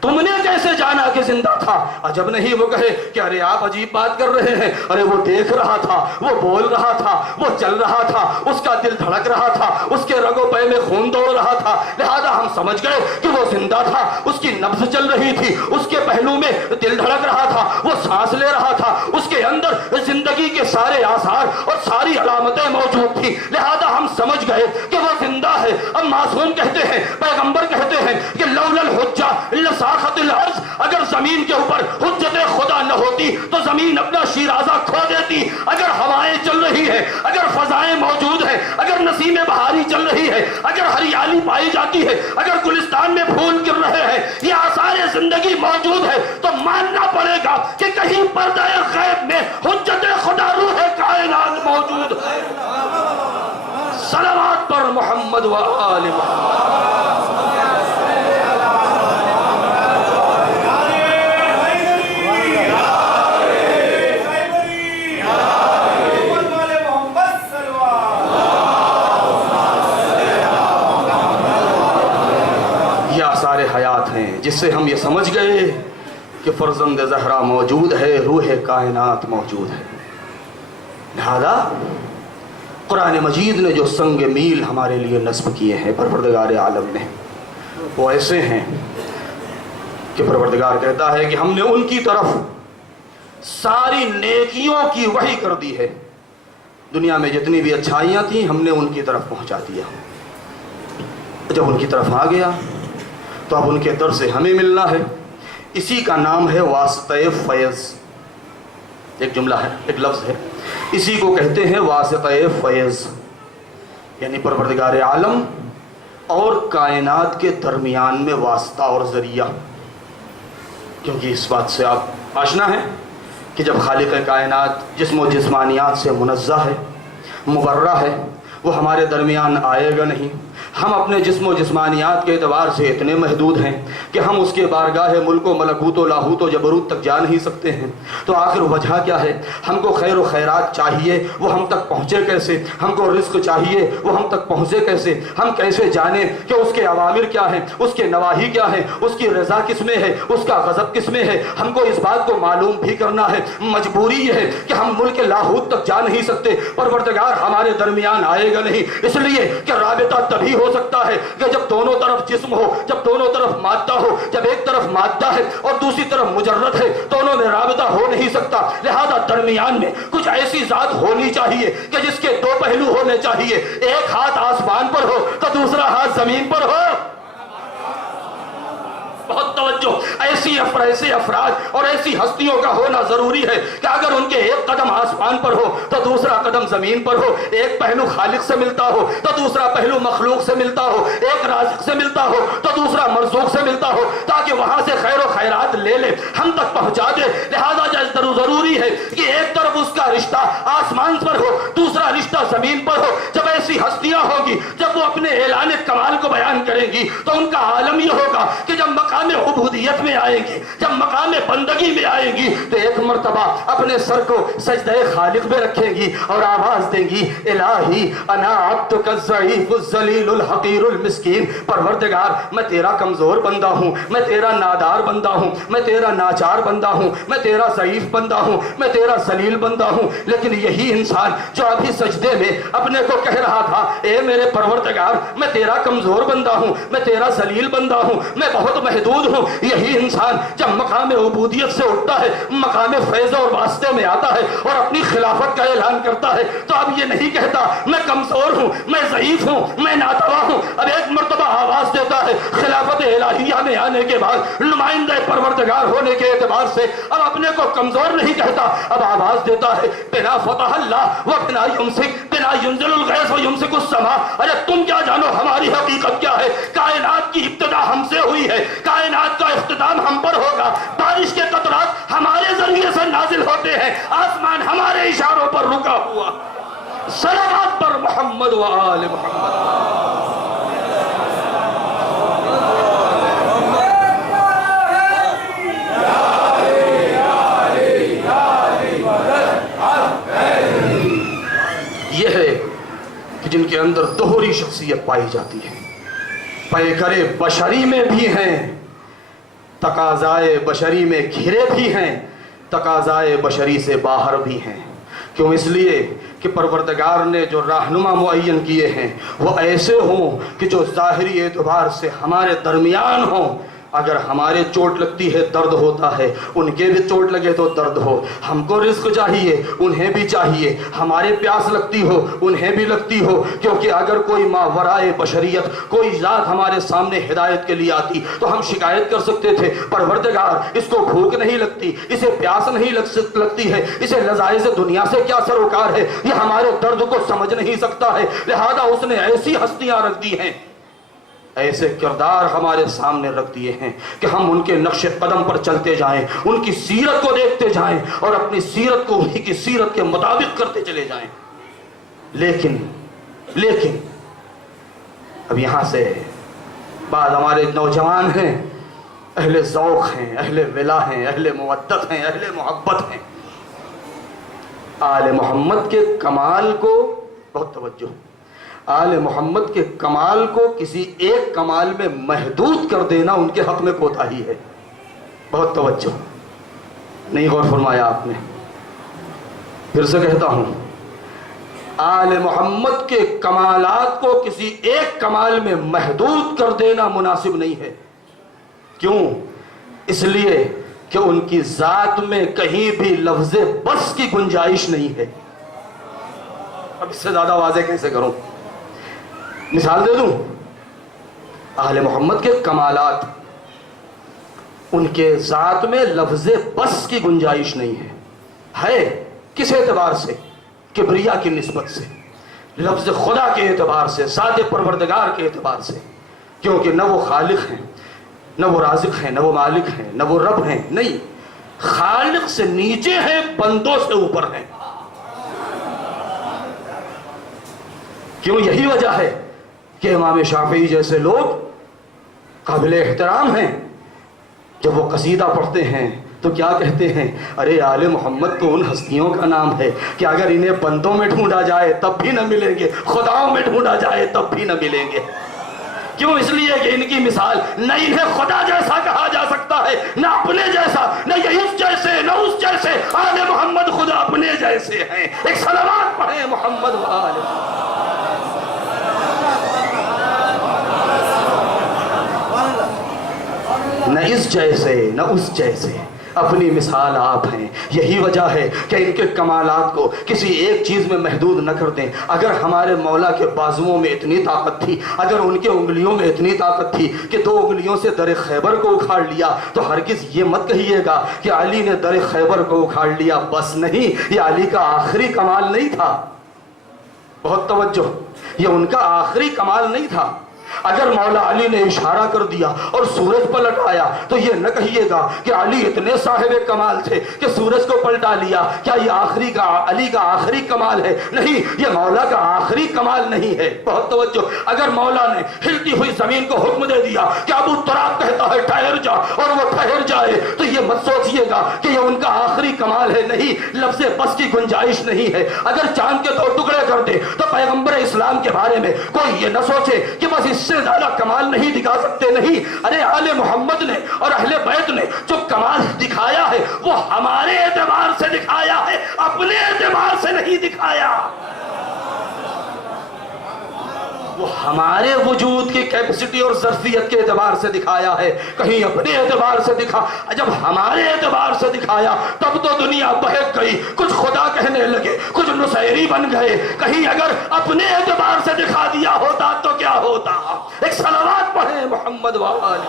تم نے کیسے جانا کہ زندہ تھا؟ عجب نہیں وہ کہے کہ ارے آپ عجیب بات کر رہے ہیں، ارے وہ دیکھ رہا تھا، وہ بول رہا تھا، وہ چل رہا تھا، اس کا دل دھڑک رہا تھا، اس کے رگ و پے میں خون دوڑ رہا تھا، لہذا ہم سمجھ گئے کہ وہ زندہ تھا. اس کی نبض چل رہی تھی، اس کے پہلو میں دل دھڑک رہا تھا، وہ سانس لے رہا تھا، اس کے اندر زندگی کے سارے آثار اور ساری علامتیں موجود تھی، لہذا ہم سمجھ گئے کہ وہ زندہ ہے. اب معصوم کہتے ہیں، پیغمبر کہتے ہیں کہ لولا الحجہ لساخت الارض، اگر زمین کے اوپر حجت خدا نہ ہوتی تو زمین اپنا شیرازہ کھو دیتی. اگر ہوائیں چل رہی ہے، اگر فضائیں موجود ہیں، اگر نسیم بہاری چل رہی ہے، اگر ہریالی پائی جاتی ہے، اگر گلستان میں پھول گر رہے ہیں، یہ آثار زندگی موجود ہے، تو ماننا پڑے گا کہ کہیں پردہ غیب میں حجت خدا روح کائنات موجود ہے. صلوات پر محمد و آل محمد. حیات ہیں جس سے ہم یہ سمجھ گئے کہ فرزند زہرا موجود ہے، روح کائنات موجود ہے. لہذا قرآن مجید نے جو سنگ میل ہمارے لیے نصب کیے ہیں پروردگار عالم نے، وہ ایسے ہیں کہ پروردگار کہتا ہے کہ ہم نے ان کی طرف ساری نیکیوں کی وحی کر دی ہے. دنیا میں جتنی بھی اچھائیاں تھیں ہم نے ان کی طرف پہنچا دیا. جب ان کی طرف آ گیا تو اب ان کے در سے ہمیں ملنا ہے. اسی کا نام ہے واسطہ فیض. ایک جملہ ہے، ایک لفظ ہے، اسی کو کہتے ہیں واسطہ فیض. یعنی پروردگار عالم اور کائنات کے درمیان میں واسطہ اور ذریعہ. کیونکہ اس بات سے آپ آشنا ہیں کہ جب خالق کائنات جسم و جسمانیات سے منزہ ہے، مبرہ ہے، وہ ہمارے درمیان آئے گا نہیں. ہم اپنے جسم و جسمانیات کے اعتبار سے اتنے محدود ہیں کہ ہم اس کے بارگاہ ملک و ملکوت و لاہوت و جبروت تک جا نہیں سکتے ہیں. تو آخر وجہ کیا ہے؟ ہم کو خیر و خیرات چاہیے، وہ ہم تک پہنچے کیسے؟ ہم کو رزق چاہیے، وہ ہم تک پہنچے کیسے؟ ہم کیسے جانیں کہ اس کے اوامر کیا ہیں، اس کے نواہی کیا ہیں، اس کی رضا کس میں ہے، اس کا غضب کس میں ہے؟ ہم کو اس بات کو معلوم بھی کرنا ہے. مجبوری یہ ہے کہ ہم ملک لاہوت تک جا نہیں سکتے، پروردگار ہمارے درمیان آئے گا نہیں، اس لیے کہ رابطہ تبھی ہو سکتا ہے کہ جب دونوں طرف جسم ہو، جب دونوں طرف مادہ ہو. جب ایک طرف مادہ ہے اور دوسری طرف مجرد ہے، دونوں میں رابطہ ہو نہیں سکتا. لہذا درمیان میں کچھ ایسی ذات ہونی چاہیے کہ جس کے دو پہلو ہونے چاہیے. ایک ہاتھ آسمان پر ہو تو دوسرا ہاتھ زمین پر ہو. بہت توجہ. ایسے افراد اور ایسی ہستیوں کا ہونا ضروری ہے کہ اگر ان کے ایک قدم آسمان پر ہو تو دوسرا قدم زمین پر ہو، ایک پہلو خالق سے ملتا ہو تو دوسرا پہلو مخلوق سے ملتا ہو، ایک رازق سے ملتا ہو تو دوسرا مرزوق سے ملتا ہو، تاکہ وہاں سے خیر و خیرات لے لے، ہم تک پہنچا دے. لہذا ضروری ہے کہ ایک طرف اس کا رشتہ آسمان پر ہو، دوسرا رشتہ زمین پر ہو. جب ایسی ہستیاں ہوگی، جب وہ اپنے اعلان کمال کو بیان کریں گی تو ان کا عالم یہ ہوگا کہ جب مقام عبودیت میں آئیں گی، جب مقام بندگی میں آئیں گی تو ایک مرتبہ اپنے سر کو سجدہ خالق میں رکھیں گی اور آواز دیں گی الہی انا عبدک الضعیف الذلیل الحقیر المسکین. پروردگار میں تیرا کمزور بندہ ہوں، میں تیرا نادار بندہ ہوں، میں تیرا ناچار بندہ ہوں، میں تیرا ضعیف بندہ ہوں، میں تیرا ذلیل بندہ ہوں. لیکن یہی انسان جو ابھی سجدے میں اپنے کو کہہ رہا تھا اے میرے پروردگار میں تیرا کمزور بندہ ہوں، میں تیرا ذلیل بندہ ہوں، میں بہت محدود ہوں، یہی انسان جب مقام عبودیت سے اٹھتا ہے، مقام فیض اور واسطے میں آتا ہے اور اپنی خلافت کا اعلان کرتا ہے تو اب یہ نہیں کہتا میں کمزور ہوں، میں ضعیف ہوں، میں ناتوا ہوں. اب ایک مرتبہ آواز دیتا ہے خلافت الہیہ میں آنے کے بعد، نمائندہ پروردگار ہونے کے اعتبار سے اب اپنے کو کمزور نہیں کہتا. اب آواز دیتا ہے بنا فتح اللہ و بنا یمسک بنا ینزل الغیث و یمسک السماء. ارے تم کیا جانو ہماری حقیقت کیا ہے؟ کائنات کی ابتدا ہم سے ہوئی ہے، کائنات کا اختتام ہم پر ہوگا. بارش کے قطرات ہمارے ذریعے سے نازل ہوتے ہیں، آسمان ہمارے اشاروں پر رکا ہوا. صلوات پر محمد و آل محمد. یہ ہے کہ جن کے اندر دوہری شخصیت پائی جاتی ہے، پیکرے بشری میں بھی ہیں، تقاضائے بشری میں گھرے بھی ہیں، تقاضائے بشری سے باہر بھی ہیں. کیوں؟ اس لیے کہ پروردگار نے جو رہنما معین کیے ہیں وہ ایسے ہوں کہ جو ظاہری اعتبار سے ہمارے درمیان ہوں. اگر ہمارے چوٹ لگتی ہے درد ہوتا ہے، ان کے بھی چوٹ لگے تو درد ہو. ہم کو رزق چاہیے، انہیں بھی چاہیے. ہمارے پیاس لگتی ہو، انہیں بھی لگتی ہو. کیونکہ اگر کوئی ماورائے بشریت کوئی ذات ہمارے سامنے ہدایت کے لیے آتی تو ہم شکایت کر سکتے تھے پروردگار اس کو بھوک نہیں لگتی، اسے پیاس نہیں لگتی ہے، اسے لذائذ دنیا سے کیا سروکار ہے، یہ ہمارے درد کو سمجھ نہیں سکتا ہے. لہذا اس نے ایسی ہستیاں رکھ دی ہیں، ایسے کردار ہمارے سامنے رکھ دیے ہیں کہ ہم ان کے نقش قدم پر چلتے جائیں، ان کی سیرت کو دیکھتے جائیں اور اپنی سیرت کو انہی کی سیرت کے مطابق کرتے چلے جائیں. لیکن اب یہاں سے بعض ہمارے نوجوان ہیں، اہل ذوق ہیں، اہل ولا ہیں، اہل مودت ہیں، اہل محبت ہیں. آل محمد کے کمال کو بہت توجہ، آل محمد کے کمال کو کسی ایک کمال میں محدود کر دینا ان کے حق میں کوتاہی ہے. بہت توجہ، نہیں غور فرمایا آپ نے. پھر سے کہتا ہوں، آل محمد کے کمالات کو کسی ایک کمال میں محدود کر دینا مناسب نہیں ہے. کیوں؟ اس لیے کہ ان کی ذات میں کہیں بھی لفظ بس کی گنجائش نہیں ہے. اب اس سے زیادہ واضح کیسے کروں؟ مثال دے دوں. اہل محمد کے کمالات، ان کے ذات میں لفظ بس کی گنجائش نہیں ہے. کس اعتبار سے؟ کبریا کی نسبت سے، لفظ خدا کے اعتبار سے، ذات پروردگار کے اعتبار سے. کیونکہ نہ وہ خالق ہیں، نہ وہ رازق ہیں، نہ وہ مالک ہیں، نہ وہ رب ہیں، نہیں، خالق سے نیچے ہیں، بندوں سے اوپر ہیں۔ کیوں؟ یہی وجہ ہے کہ امام شافعی جیسے لوگ قابل احترام ہیں، جب وہ قصیدہ پڑھتے ہیں تو کیا کہتے ہیں؟ ارے آل محمد تو ان ہستیوں کا نام ہے کہ اگر انہیں بندوں میں ڈھونڈا جائے تب بھی نہ ملیں گے، خداؤں میں ڈھونڈا جائے تب بھی نہ ملیں گے۔ کیوں؟ اس لیے کہ ان کی مثال نہ انہیں خدا جیسا کہا جا سکتا ہے، نہ اپنے جیسا، نہ یہ اس جیسے نہ اس جیسے، آل محمد خدا اپنے جیسے ہیں۔ ایک صلوات پڑھیں محمد و آل نہ اس جیسے نہ اس جیسے، اپنی مثال آپ ہیں۔ یہی وجہ ہے کہ ان کے کمالات کو کسی ایک چیز میں محدود نہ کر دیں۔ اگر ہمارے مولا کے بازوؤں میں اتنی طاقت تھی، اگر ان کے انگلیوں میں اتنی طاقت تھی کہ 2 انگلیوں سے در خیبر کو اکھاڑ لیا، تو ہرگز یہ مت کہیے گا کہ علی نے در خیبر کو اکھاڑ لیا۔ بس نہیں، یہ علی کا آخری کمال نہیں تھا، بہت توجہ، یہ ان کا آخری کمال نہیں تھا۔ اگر مولا علی نے اشارہ کر دیا اور سورج پلٹ آیا تو یہ نہ کہیے گا کہ علی اتنے صاحب کمال تھے کہ سورج کو پلٹا لیا۔ کیا یہ علی کا آخری کمال ہے؟ نہیں، یہ مولا کا آخری کمال نہیں ہے، بہت توجہ۔ اگر مولا نے ہلتی ہوئی زمین کو حکم دے دیا کہ ابو تراب کہتا ہے ٹھہر جا، اور وہ ٹھہر جائے، تو یہ مت سوچئے گا کہ یہ ان کا آخری کمال ہے، نہیں، لفظ بس کی گنجائش نہیں ہے۔ اگر چاند کے 2 ٹکڑے کر دے تو پیغمبر اسلام کے بارے میں کوئی یہ نہ سوچے کہ بس اس سے زیادہ کمال نہیں دکھا سکتے، نہیں۔ ارے آل محمد نے اور اہل بیت نے جو کمال دکھایا ہے وہ ہمارے اعتبار سے دکھایا ہے، اپنے اعتبار سے نہیں دکھایا۔ وہ ہمارے وجود کی کیپیسٹی اور ظرفیت کے اعتبار سے دکھایا ہے، کہیں اپنے اعتبار سے دکھا۔ جب ہمارے اعتبار سے دکھایا تب تو دنیا بہک گئی، کچھ خدا کہنے لگے، کچھ نصیری بن گئے۔ کہیں اگر اپنے اعتبار سے دکھا دیا ہوتا تو کیا ہوتا؟ ایک صلوات پڑھیں محمد و آل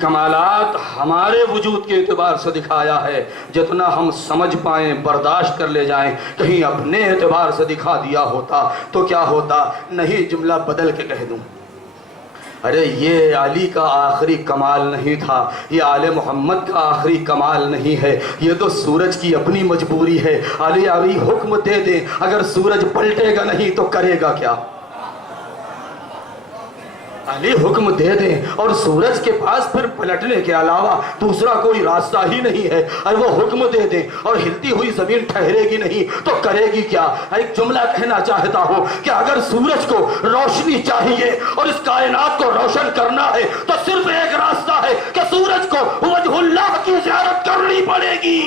کمالات ہمارے وجود کے اعتبار سے دکھایا ہے، جتنا ہم سمجھ پائیں برداشت کر لے جائیں۔ کہیں اپنے اعتبار سے دکھا دیا ہوتا تو کیا ہوتا؟ نہیں، جملہ بدل کے کہہ دوں، ارے یہ علی کا آخری کمال نہیں تھا، یہ آل محمد کا آخری کمال نہیں ہے، یہ تو سورج کی اپنی مجبوری ہے۔ علی حکم دے دیں، اگر سورج پلٹے گا نہیں تو کرے گا کیا؟ علی حکم دے دیں اور سورج کے پاس پھر پلٹنے کے علاوہ دوسرا کوئی راستہ ہی نہیں ہے، اور وہ حکم دے دیں اور ہلتی ہوئی زمین ٹھہرے گی نہیں تو کرے گی کیا؟ ایک جملہ کہنا چاہتا ہوں کہ اگر سورج کو روشنی چاہیے اور اس کائنات کو روشن کرنا ہے تو صرف ایک راستہ ہے کہ سورج کو وجہ اللہ کی زیارت کرنی پڑے گی۔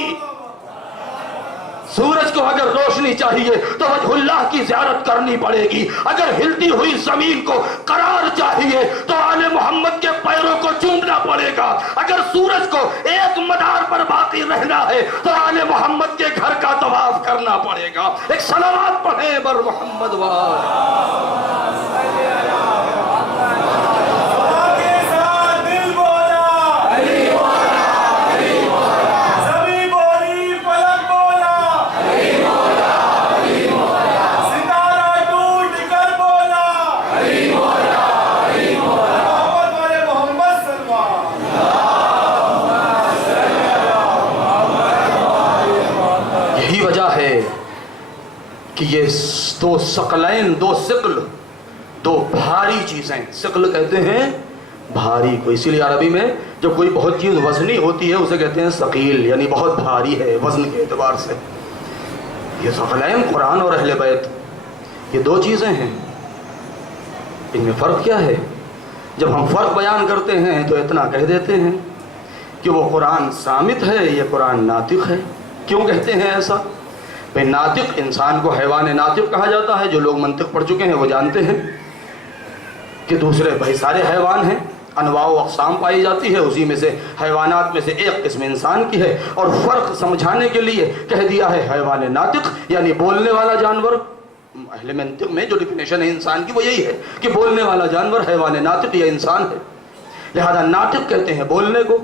سورج کو اگر روشنی چاہیے تو وجہ اللہ کی زیارت کرنی پڑے گی۔ اگر ہلتی ہوئی زمین کو قرار چاہیے تو آل محمد کے پیروں کو چومنا پڑے گا۔ اگر سورج کو ایک مدار پر باقی رہنا ہے تو آل محمد کے گھر کا طواف کرنا پڑے گا۔ ایک صلوات پڑھیں بر محمد کہ یہ 2 ثقلین 2 ثقل دو بھاری چیزیں، ثقل کہتے ہیں بھاری کو، اسی لیے عربی میں جب کوئی بہت چیز وزنی ہوتی ہے اسے کہتے ہیں ثقیل، یعنی بہت بھاری ہے وزن کے اعتبار سے۔ یہ ثقلین قرآن اور اہل بیت، یہ دو چیزیں ہیں، ان میں فرق کیا ہے؟ جب ہم فرق بیان کرتے ہیں تو اتنا کہہ دیتے ہیں کہ وہ قرآن صامت ہے، یہ قرآن ناطق ہے۔ کیوں کہتے ہیں ایسا؟ بھئی ناطق، انسان کو حیوان ناطق کہا جاتا ہے، جو لوگ منطق پڑھ چکے ہیں وہ جانتے ہیں کہ دوسرے بھائی سارے حیوان ہیں، انواع و اقسام پائی جاتی ہے، اسی میں سے حیوانات میں سے ایک قسم انسان کی ہے، اور فرق سمجھانے کے لیے کہہ دیا ہے حیوان ناطق، یعنی بولنے والا جانور۔ اہل منطق میں جو ڈیفینیشن ہے انسان کی وہ یہی ہے کہ بولنے والا جانور حیوان ناطق یا انسان ہے، لہذا ناطق کہتے ہیں بولنے کو۔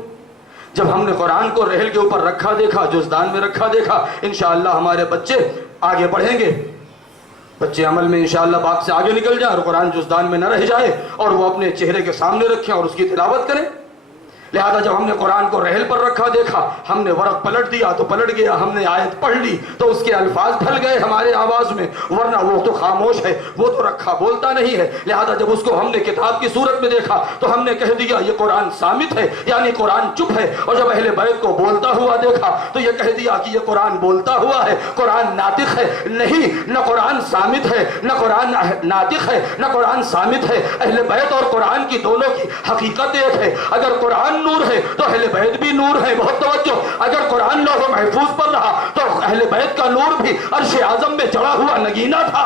جب ہم نے قرآن کو رحل کے اوپر رکھا دیکھا، جزدان میں رکھا دیکھا، انشاءاللہ ہمارے بچے آگے بڑھیں گے، بچے عمل میں انشاءاللہ باپ سے آگے نکل جائیں اور قرآن جزدان میں نہ رہ جائے، اور وہ اپنے چہرے کے سامنے رکھیں اور اس کی تلاوت کریں۔ لہذا جب ہم نے قرآن کو رحل پر رکھا دیکھا، ہم نے ورق پلٹ دیا تو پلٹ گیا، ہم نے آیت پڑھ لی تو اس کے الفاظ ڈھل گئے ہمارے آواز میں، ورنہ وہ تو خاموش ہے، وہ تو رکھا بولتا نہیں ہے۔ لہذا جب اس کو ہم نے کتاب کی صورت میں دیکھا تو ہم نے کہہ دیا یہ قرآن صامت ہے، یعنی قرآن چپ ہے۔ اور جب اہل بیت کو بولتا ہوا دیکھا تو یہ کہہ دیا کہ یہ قرآن بولتا ہوا ہے، قرآن ناطق ہے۔ نہیں، نہ قرآن صامت ہے، نہ قرآن ناطق ہے، نہ قرآن صامت ہے۔ اہل بیت اور قرآن کی دونوں کی حقیقت ایک ہے۔ اگر قرآن نور ہے تو اہل بیت بھی نور ہے، بہت توجہ۔ اگر قرآن لوح محفوظ پر رہا تو اہل بیت کا نور بھی عرش اعظم میں چڑھا ہوا نگینہ تھا،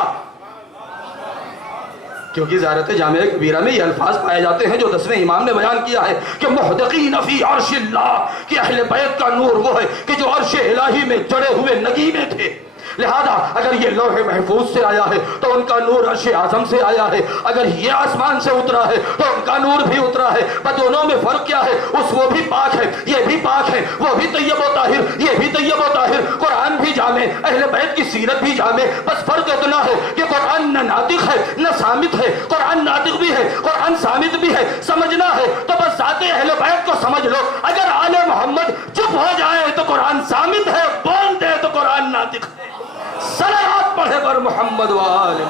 کیونکہ زیارت جامعہ کبیرہ میں یہ الفاظ پائے جاتے ہیں جو 10ویں امام نے بیان کیا ہے کہ محدقین فی عرش اللہ، کہ اہل بیت کا نور وہ ہے کہ جو عرش الہی میں چڑھے ہوئے نگینے تھے۔ لہذا اگر یہ لوح محفوظ سے آیا ہے تو ان کا نور عرش اعظم سے آیا ہے، اگر یہ آسمان سے اترا ہے تو ان کا نور بھی اترا ہے۔ دونوں میں فرق کیا ہے؟ وہ بھی پاک ہے، یہ بھی پاک ہے، وہ بھی طیب و طاہر، یہ بھی طیب و طاہر، قرآن بھی جامع، اہل بیت کی سیرت بھی جامع۔ بس فرق اتنا ہے کہ قرآن نہ ناطق ہے نہ صامت ہے، قرآن ناطق بھی ہے، قرآن صامت بھی ہے۔ سمجھنا ہے تو بس ذات اہل بیت کو سمجھ لو۔ اگر آل محمد چپ ہو جائے تو قرآن صامت ہے، بول دے تو قرآن ناطق ہے۔ صلوات پڑھے پر محمد وآل۔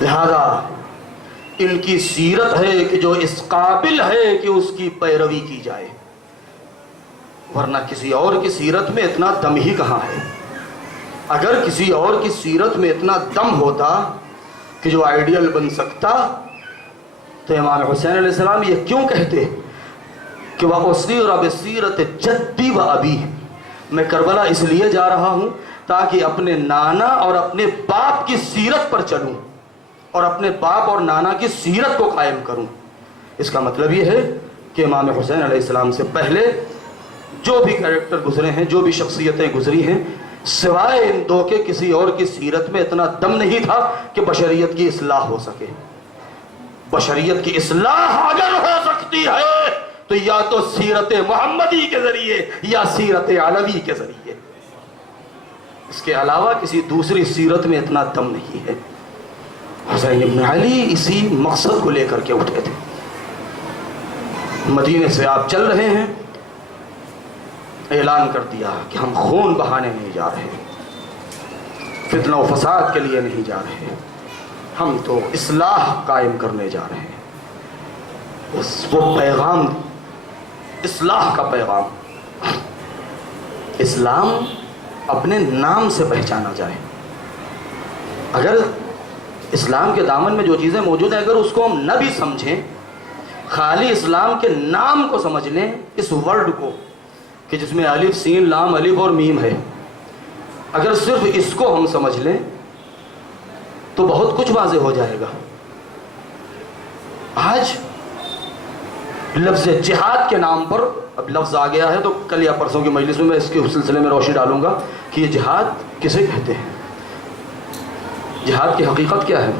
لہذا ان کی سیرت ہے کہ جو اس قابل ہے کہ اس کی پیروی کی جائے، ورنہ کسی اور کی سیرت میں اتنا دم ہی کہاں ہے۔ اگر کسی اور کی سیرت میں اتنا دم ہوتا کہ جو آئیڈیل بن سکتا تو امام حسین علیہ السلام یہ کیوں کہتے کہ وَأُسِيرَ بِسِيرَةِ جَدِّي وَأَبِي، میں کربلا اس لیے جا رہا ہوں تاکہ اپنے نانا اور اپنے باپ کی سیرت پر چلوں اور اپنے باپ اور نانا کی سیرت کو قائم کروں۔ اس کا مطلب یہ ہے کہ امام حسین علیہ السلام سے پہلے جو بھی کریکٹر گزرے ہیں، جو بھی شخصیتیں گزری ہیں، سوائے ان دو کے کسی اور کی سیرت میں اتنا دم نہیں تھا کہ بشریت کی اصلاح ہو سکے۔ بشریت کی اصلاح اگر ہو سکتی ہے تو یا تو سیرت محمدی کے ذریعے یا سیرت علوی کے ذریعے، اس کے علاوہ کسی دوسری سیرت میں اتنا دم نہیں ہے۔ حسین ابن علی اسی مقصد کو لے کر کے اٹھے تھے۔ مدینے سے آپ چل رہے ہیں، اعلان کر دیا کہ ہم خون بہانے نہیں جا رہے، فتنہ و فساد کے لیے نہیں جا رہے، ہم تو اصلاح قائم کرنے جا رہے ہیں۔ وہ پیغام، اصلاح کا پیغام، اسلام اپنے نام سے پہچانا جائے۔ اگر اسلام کے دامن میں جو چیزیں موجود ہیں اگر اس کو ہم نہ بھی سمجھیں، خالی اسلام کے نام کو سمجھ لیں، اس ورڈ کو کہ جس میں الف سین لام الف اور میم ہے، اگر صرف اس کو ہم سمجھ لیں تو بہت کچھ واضح ہو جائے گا۔ آج لفظ جہاد کے نام پر، اب لفظ آ گیا ہے تو کل یا پرسوں کی مجلس میں اس کے سلسلے میں روشنی ڈالوں گا کہ یہ جہاد کسے کہتے ہیں، جہاد کی حقیقت کیا ہے۔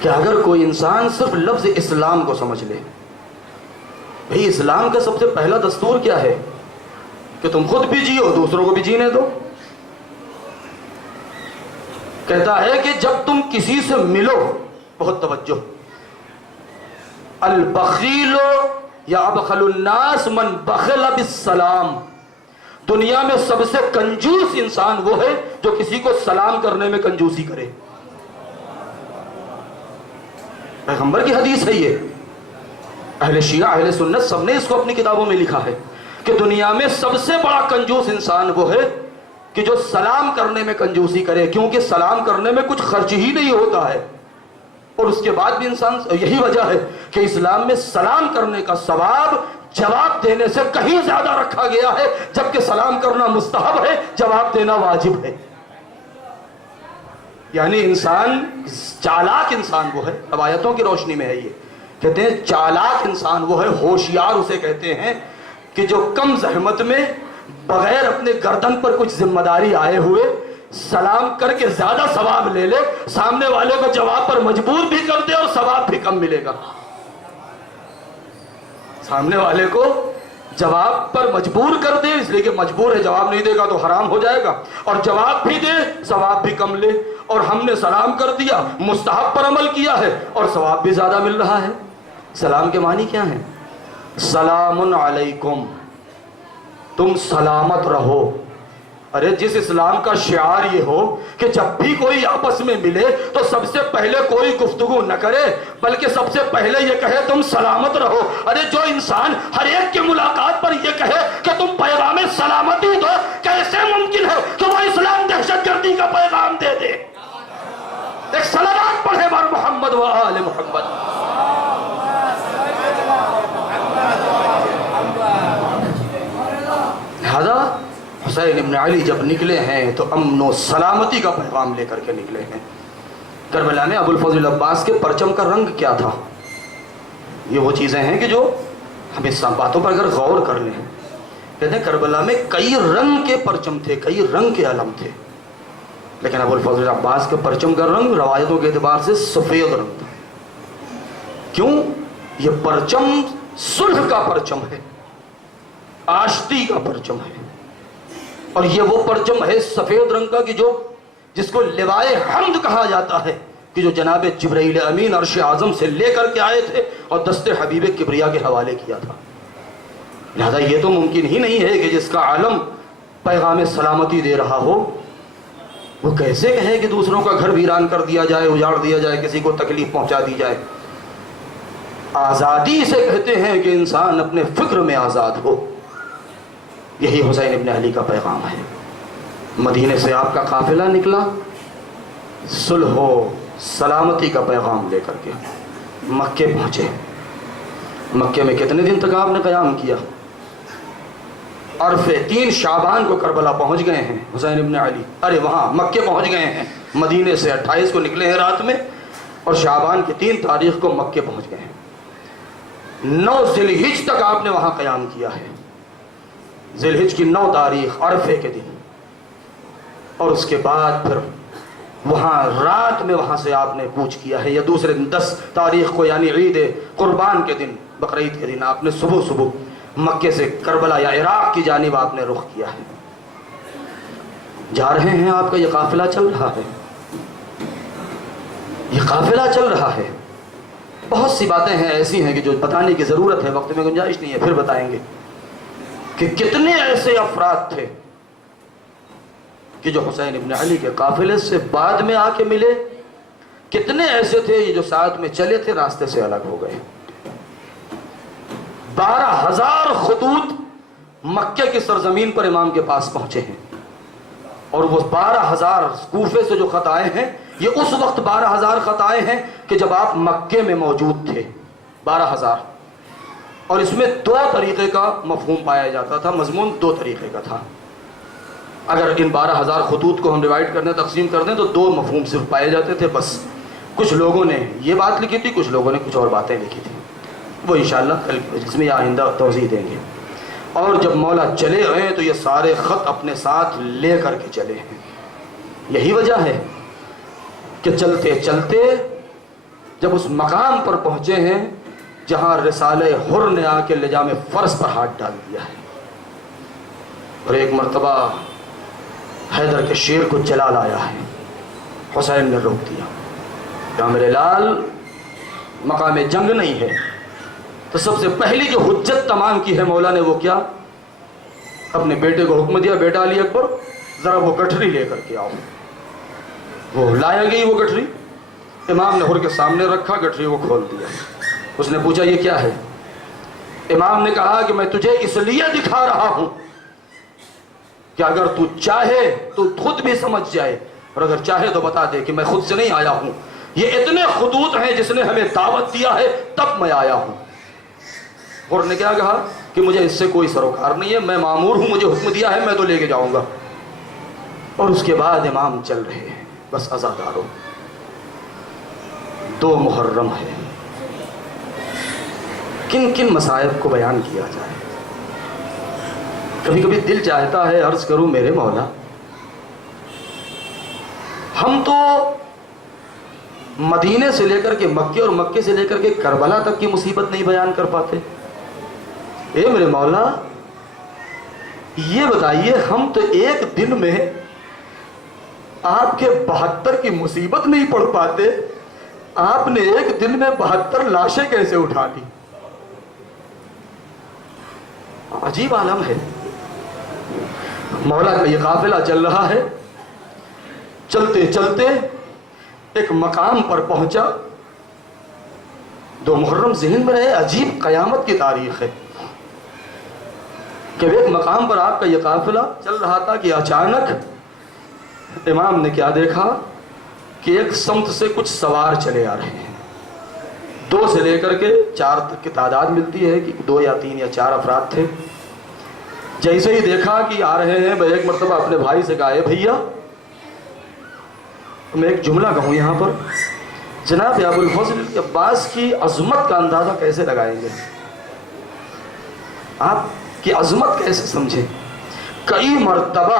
کہ اگر کوئی انسان صرف لفظ اسلام کو سمجھ لے، بھئی اسلام کا سب سے پہلا دستور کیا ہے کہ تم خود بھی جیو، دوسروں کو بھی جینے دو۔ کہتا ہے کہ جب تم کسی سے ملو، بہت توجہ، البخیل یا ابخل الناس من بخل بالسلام، دنیا میں سب سے کنجوس انسان وہ ہے جو کسی کو سلام کرنے میں کنجوسی کرے. پیغمبر کی حدیث ہے یہ. اہل شیعہ اہل سنت سب نے اس کو اپنی کتابوں میں لکھا ہے کہ دنیا میں سب سے بڑا کنجوس انسان وہ ہے کہ جو سلام کرنے میں کنجوسی کرے, کیونکہ سلام کرنے میں کچھ خرچ ہی نہیں ہوتا ہے. اور اس کے بعد بھی انسان, یہی وجہ ہے کہ اسلام میں سلام کرنے کا ثواب جواب دینے سے کہیں زیادہ رکھا گیا ہے, جبکہ سلام کرنا مستحب ہے, جواب دینا واجب ہے. یعنی انسان, چالاک انسان وہ ہے, روایتوں کی روشنی میں ہے یہ, کہتے ہیں چالاک انسان وہ ہے, ہوشیار اسے کہتے ہیں کہ جو کم زحمت میں بغیر اپنے گردن پر کچھ ذمہ داری آئے ہوئے سلام کر کے زیادہ ثواب لے لے, سامنے والے کو جواب پر مجبور بھی کر دے اور ثواب بھی کم ملے گا. سامنے والے کو جواب پر مجبور کر دے, اس لیے کہ مجبور ہے, جواب نہیں دے گا تو حرام ہو جائے گا, اور جواب بھی دے ثواب بھی کم لے. اور ہم نے سلام کر دیا, مستحب پر عمل کیا ہے اور ثواب بھی زیادہ مل رہا ہے. سلام کے معنی کیا ہیں؟ سلام علیکم, تم سلامت رہو. ارے جس اسلام کا شعار یہ ہو کہ جب بھی کوئی آپس میں ملے تو سب سے پہلے کوئی گفتگو نہ کرے بلکہ سب سے پہلے یہ کہے تم سلامت رہو. ارے جو انسان ہر ایک کی ملاقات پر یہ کہے کہ تم پیغام سلامتی دو, کیسے ممکن ہے کہ وہ اسلام دہشت گردی کا پیغام دے دے؟ ایک صلوات پڑھے بر محمد و آل محمد. لہذا حسین ابن علی جب نکلے ہیں تو امن و سلامتی کا پیغام لے کر کے نکلے ہیں. کربلا میں ابو الفضل عباس کے پرچم کا رنگ کیا تھا؟ یہ وہ چیزیں ہیں کہ جو ہم اس باتوں پر اگر غور کر لیں, کہتے ہیں کربلا میں کئی رنگ کے پرچم تھے, کئی رنگ کے علم تھے, لیکن ابو الفضل عباس کے پرچم کا رنگ روایتوں کے اعتبار سے سفید رنگ تھا. کیوں؟ یہ پرچم صلح کا پرچم ہے, آشتی کا پرچم ہے, اور یہ وہ پرچم ہے سفید رنگ کا کہ جو جس کو لوائے حمد کہا جاتا ہے, کہ جو جناب جبرائیل امین عرش اعظم سے لے کر کے آئے تھے اور دست حبیب کبریا کے حوالے کیا تھا. لہذا یہ تو ممکن ہی نہیں ہے کہ جس کا عالم پیغام سلامتی دے رہا ہو وہ کیسے کہے کہ دوسروں کا گھر ویران کر دیا جائے, اجاڑ دیا جائے, کسی کو تکلیف پہنچا دی جائے. آزادی سے کہتے ہیں کہ انسان اپنے فکر میں آزاد ہو. یہی حسین ابن علی کا پیغام ہے. مدینے سے آپ کا قافلہ نکلا صلح و سلامتی کا پیغام لے کر کے, مکے پہنچے. مکے میں کتنے دن تک آپ نے قیام کیا؟ عرفے 3 شعبان کو کربلا پہنچ گئے ہیں حسین ابن علی, ارے وہاں مکے پہنچ گئے ہیں. مدینے سے 28 کو نکلے ہیں رات میں, اور شعبان کی 3 تاریخ کو مکے پہنچ گئے ہیں. 9 ذی الحج تک آپ نے وہاں قیام کیا ہے. ذی الحج کی 9 تاریخ عرفے کے دن, اور اس کے بعد پھر وہاں رات میں وہاں سے آپ نے کوچ کیا ہے, یا دوسرے دن 10 تاریخ کو یعنی عید قربان کے دن, بقرعید کے دن آپ نے صبح مکے سے کربلا یا عراق کی جانب آپ نے رخ کیا ہے. جا رہے ہیں, آپ کا یہ قافلہ چل رہا ہے, یہ قافلہ چل رہا ہے. بہت سی باتیں ہیں ایسی ہیں کہ جو بتانے کی ضرورت ہے, وقت میں گنجائش نہیں ہے, پھر بتائیں گے کہ کتنے ایسے افراد تھے کہ جو حسین ابن علی کے قافلے سے بعد میں آ کے ملے, کتنے ایسے تھے یہ جو ساتھ میں چلے تھے راستے سے الگ ہو گئے. 12,000 خطوط مکے کی سرزمین پر امام کے پاس پہنچے ہیں, اور وہ 12,000 کوفے سے جو خط آئے ہیں یہ اس وقت 12,000 خط آئے ہیں کہ جب آپ مکے میں موجود تھے. 12,000, اور اس میں 2 طریقے کا مفہوم پایا جاتا تھا, مضمون 2 طریقے کا تھا. اگر ان 12,000 خطوط کو ہم ڈیوائڈ کر دیں, تقسیم کر دیں, تو 2 مفہوم صرف پائے جاتے تھے بس. کچھ لوگوں نے یہ بات لکھی تھی, کچھ لوگوں نے کچھ اور باتیں لکھی تھی, وہ انشاءاللہ کل اس میں آئندہ توضیح دیں گے. اور جب مولا چلے گئے تو یہ سارے خط اپنے ساتھ لے کر کے چلے ہیں. یہی وجہ ہے کہ چلتے چلتے جب اس مقام پر پہنچے ہیں جہاں رسالہ حر نے آ کے لجام فرض پر ہاتھ ڈال دیا ہے, اور ایک مرتبہ حیدر کے شیر کو جلا لایا ہے, حسین نے روک دیا کہ میرے لال مقام جنگ نہیں ہے. تو سب سے پہلی جو حجت تمام کی ہے مولا نے وہ کیا اپنے بیٹے کو حکم دیا, بیٹا علی اکبر ذرا وہ گٹھری لے کر کے آؤ. وہ لایا گئی وہ گٹھری, امام نے ہر کے سامنے رکھا, گٹھری کو کھول دیا. اس نے پوچھا یہ کیا ہے؟ امام نے کہا کہ میں تجھے اس لیے دکھا رہا ہوں کہ اگر تو چاہے تو خود بھی سمجھ جائے, اور اگر چاہے تو بتا دے کہ میں خود سے نہیں آیا ہوں, یہ اتنے خطوط ہیں جس نے ہمیں دعوت دیا ہے تب میں آیا ہوں. اور نے کیا کہا کہ مجھے اس سے کوئی سروکار نہیں ہے, میں مامور ہوں, مجھے حکم دیا ہے, میں تو لے کے جاؤں گا. اور اس کے بعد امام چل رہے ہیں. بس عزادارو, 2 محرم ہے, کن کن مصائب کو بیان کیا جائے. کبھی کبھی دل چاہتا ہے عرض کروں میرے مولا, ہم تو مدینے سے لے کر کے مکے اور مکے سے لے کر کے کربلا تک کی مصیبت نہیں بیان کر پاتے. اے میرے مولا یہ بتائیے, ہم تو ایک دن میں آپ کے 72 کی مصیبت نہیں پڑھ پاتے, آپ نے ایک دن میں 72 لاشیں کیسے اٹھا لی؟ عجیب عالم ہے. مولا کا یہ قافلہ چل رہا ہے, چلتے چلتے ایک مقام پر پہنچا. 2 محرم ذہن میں رہے, عجیب قیامت کی تاریخ ہے کہ ایک مقام پر آپ کا یہ قافلہ چل رہا تھا کہ اچانک امام نے کیا دیکھا کہ ایک سمت سے کچھ سوار چلے آ رہے ہیں. 2 سے لے کر کے 4 تک کی تعداد ملتی ہے کہ 2 یا 3 یا 4 افراد تھے. جیسے ہی دیکھا کہ آ رہے ہیں, میں ایک مرتبہ اپنے بھائی سے کہا, اے بھیا میں ایک جملہ کہوں یہاں پر, جناب ابو الفضل عباس کی عظمت کا اندازہ کیسے لگائیں گے, آپ کی عظمت کیسے سمجھیں. کئی مرتبہ,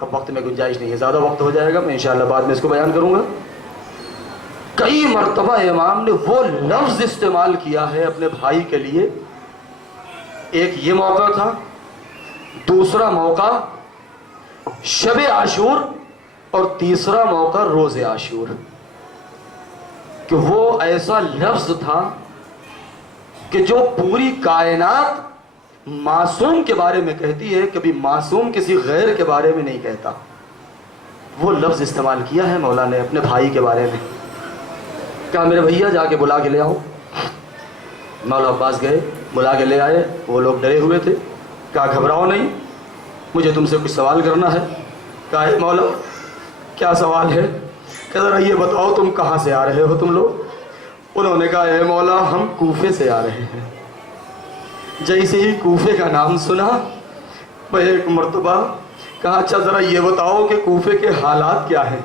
اب وقت میں گنجائش نہیں ہے, زیادہ وقت ہو جائے گا, میں انشاءاللہ بعد میں اس کو بیان کروں گا. کئی مرتبہ امام نے وہ لفظ استعمال کیا ہے اپنے بھائی کے لیے. ایک یہ موقع تھا, دوسرا موقع شب عاشور, اور تیسرا موقع روز عاشور, کہ وہ ایسا لفظ تھا کہ جو پوری کائنات معصوم کے بارے میں کہتی ہے, کبھی معصوم کسی غیر کے بارے میں نہیں کہتا. وہ لفظ استعمال کیا ہے مولا نے اپنے بھائی کے بارے میں. کہا میرے بھیا جا کے بلا کے لے آؤ. مولا عباس گئے, بلا کے لے آئے. وہ لوگ ڈرے ہوئے تھے. کہا گھبراؤ نہیں, مجھے تم سے کچھ سوال کرنا ہے. کہا اے مولا کیا سوال ہے؟ کہ ذرا یہ بتاؤ تم کہاں سے آ رہے ہو تم لوگ؟ انہوں نے کہا اے مولا ہم کوفے سے آ رہے ہیں. جیسے ہی کوفے کا نام سنا, میں ایک مرتبہ کہا اچھا ذرا یہ بتاؤ کہ کوفے کے حالات کیا ہیں؟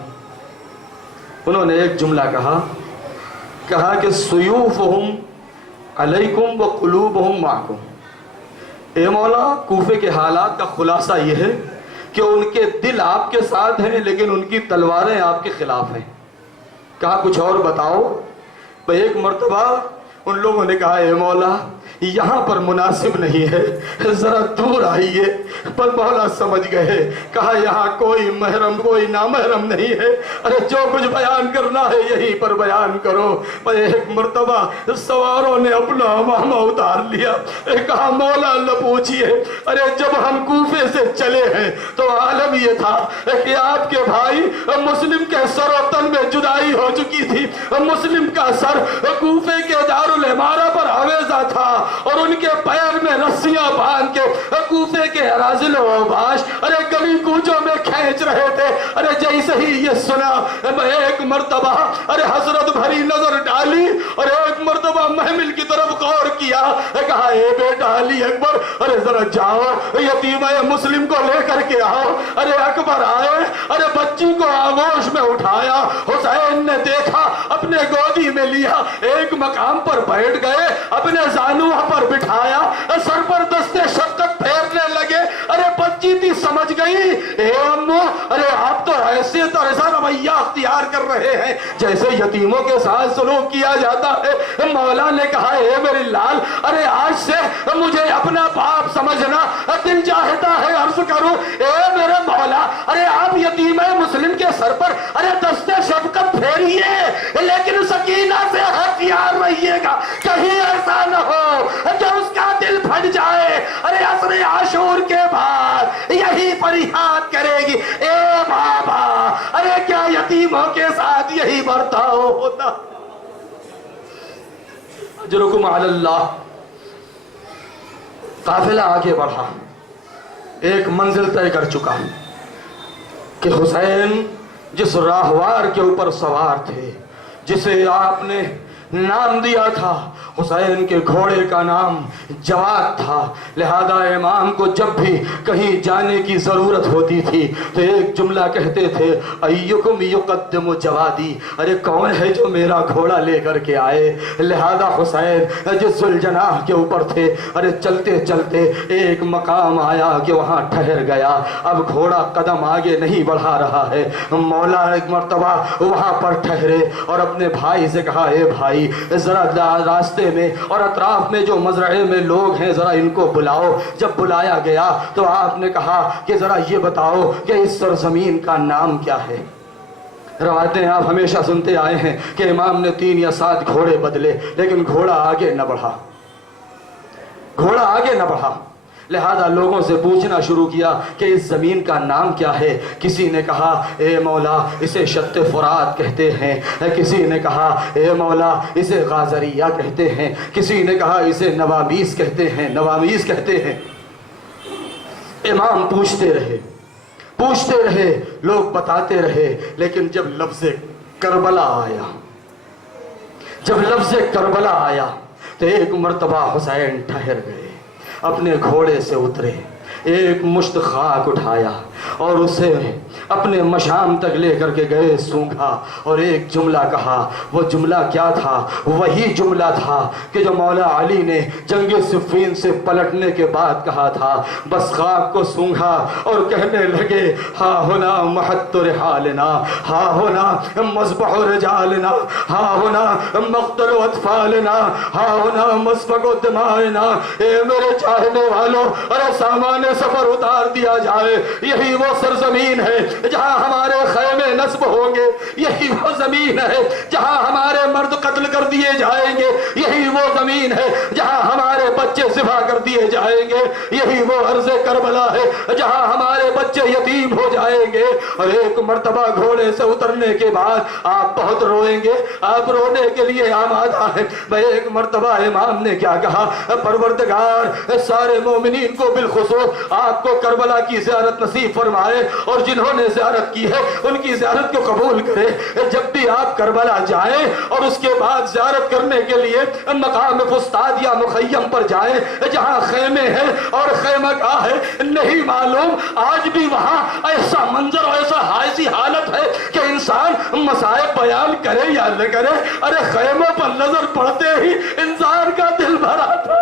انہوں نے ایک جملہ کہا کہ سیوفہم علیکم وقلوبہم معکم. اے مولا کوفے کے حالات کا خلاصہ یہ ہے کہ ان کے دل آپ کے ساتھ ہیں لیکن ان کی تلواریں آپ کے خلاف ہیں. کہا کچھ اور بتاؤ. ایک مرتبہ ان لوگوں نے کہا اے مولا یہاں پر مناسب نہیں ہے, ذرا دور آئیے. پر مولا سمجھ گئے. کہا یہاں کوئی محرم کوئی نامحرم نہیں ہے, ارے جو کچھ بیان کرنا ہے یہیں پر بیان کرو. پر ایک مرتبہ سواروں نے اپنا امامہ اتار لیا. کہا مولا نہ پوچھئے, ارے جب ہم کوفے سے چلے ہیں تو عالم یہ تھا کہ آپ کے بھائی مسلم کے سر و تن میں جدائی ہو چکی تھی. مسلم کا سر کوفے کے دارالعمارہ پر آویزہ تھا اور ان کے پیر میں رسیاں باندھ کے کوفے کے اراذل و اوباش ارے گلی کوچوں میں کھینچ رہے تھے. ارے جیسے ہی یہ سنا, میں ایک مرتبہ ارے حسرت بھری نظر ڈالی اور ایک مرتبہ محمل کی طرف غور کیا. کہا اے بیٹا علی اکبر, ارے ذرا جاؤ یتیمہ مسلم کو لے کر کے آؤ. ارے اکبر آئے, ارے بچی کو آغوش میں اٹھایا. حسین نے دیکھا, اپنے گودی میں لیا, ایک مقام پر بیٹھ گئے, اپنے زانو پر بٹھایا, سر پر دستے شفقت پھیرنے لگے. ارے بچی تھی سمجھ گئی, اے امو ارے آپ تو ایسے طرح رویہ اختیار کر رہے ہیں جیسے یتیموں کے ساتھ سلوک کیا جاتا ہے. مولا نے کہا اے میری لال, ارے آج سے مجھے اپنا باپ سمجھنا. دل چاہتا ہے عرض کروں اے میرے مولا, ارے آپ یتیمہ مسلم کے سر پر ارے دستے شفقت پھیریے لیکن سکینہ سے ہتھیار رہیے گا, کہیں ایسا نہ ہو کہ اس کا دل پھٹ جائے. ارے عصر عاشور عاشور کے بعد یہی فریاد کرے گی، اے بابا ارے کیا یتیموں کے ساتھ یہی برتاؤ ہوتا؟ اجرکم علی اللہ۔ قافلہ آگے بڑھا، ایک منزل طے کر چکا کہ حسین جس راہوار کے اوپر سوار تھے، جسے آپ نے نام دیا تھا، حسین کے گھوڑے کا نام جواد تھا، لہذا امام کو جب بھی کہیں جانے کی ضرورت ہوتی تھی تو ایک جملہ کہتے تھے، ایکم یقدم جوادی، ارے کون ہے جو میرا گھوڑا لے کر کے آئے؟ لہذا حسین جس ذوالجناح کے اوپر تھے، ارے چلتے چلتے ایک مقام آیا کہ وہاں ٹھہر گیا، اب گھوڑا قدم آگے نہیں بڑھا رہا ہے، مولا ایک مرتبہ وہاں پر ٹھہرے اور اپنے بھائی سے کہا، اے بھائی ذرا راستے میں اور اطراف میں جو مزرعے میں لوگ ہیں ذرا ان کو بلاؤ۔ جب بلایا گیا تو آپ نے کہا کہ ذرا یہ بتاؤ کہ اس سرزمین کا نام کیا ہے؟ روایتیں آپ ہمیشہ سنتے آئے ہیں کہ امام نے 3 یا 7 گھوڑے بدلے لیکن گھوڑا آگے نہ بڑھا، گھوڑا آگے نہ بڑھا۔ لہذا لوگوں سے پوچھنا شروع کیا کہ اس زمین کا نام کیا ہے؟ کسی نے کہا اے مولا اسے شط فرات کہتے ہیں، کسی نے کہا اے مولا اسے غازریہ کہتے ہیں، کسی نے کہا اسے نوامیس کہتے ہیں، نوامیس کہتے ہیں۔ امام پوچھتے رہے، لوگ بتاتے رہے، لیکن جب لفظ کربلا آیا تو ایک مرتبہ حسین ٹھہر گئے، اپنے گھوڑے سے اترے، ایک مشت خاک اٹھایا اور اسے اپنے مشام تک لے کر کے گئے، سونگھا اور ایک جملہ کہا۔ وہ جملہ کیا تھا؟ وہی جملہ تھا کہ جو مولا علی نے جنگ صفین سے پلٹنے کے بعد کہا تھا۔ بس خاک کو سونگھا اور کہنے لگے، ہا ہونا محت رحالنا، ہا ہونا مذبح رجالنا، ہا ہونا مقتل اطفالنا، ہا ہونا مسفک دمائنا۔ اے میرے چاہنے والوں، ارے سامان سفر اتار دیا جائے، یہی وہ سرزمین ہے جہاں ہمارے خیمے نصب ہوں گے، یہی وہ زمین ہے جہاں ہمارے مرد قتل کر دیے جائیں گے، یہی وہ زمین ہے جہاں ہمارے بچے ذبح کر دیے جائیں گے، یہی وہ ارض کربلا ہے جہاں ہمارے بچے یتیم ہو جائیں گے۔ اور ایک مرتبہ گھوڑے سے اترنے کے بعد آپ بہت روئیں گے، آپ رونے کے لیے آمادہ ہیں۔ میں ایک مرتبہ امام نے کیا کہا، پروردگار سارے مومنین کو بالخصوص آپ کو کربلا کی زیارت نصیب فرمائے، اور جنہوں نے زیارت کی ہے ان کی زیارت کو قبول کرے۔ جب بھی آپ کربلا جائیں اور اس کے بعد زیارت کرنے کے لیے مقام فسطاط یا مخیم پر جائیں جہاں خیمے ہیں اور خیمہ گاہ ہے، نہیں معلوم آج بھی وہاں ایسا منظر اور ایسی حالت ہے کہ انسان مصائب بیان کرے یا نہ کرے، ارے خیموں پر نظر پڑتے ہی انسان کا دل بھر آتا،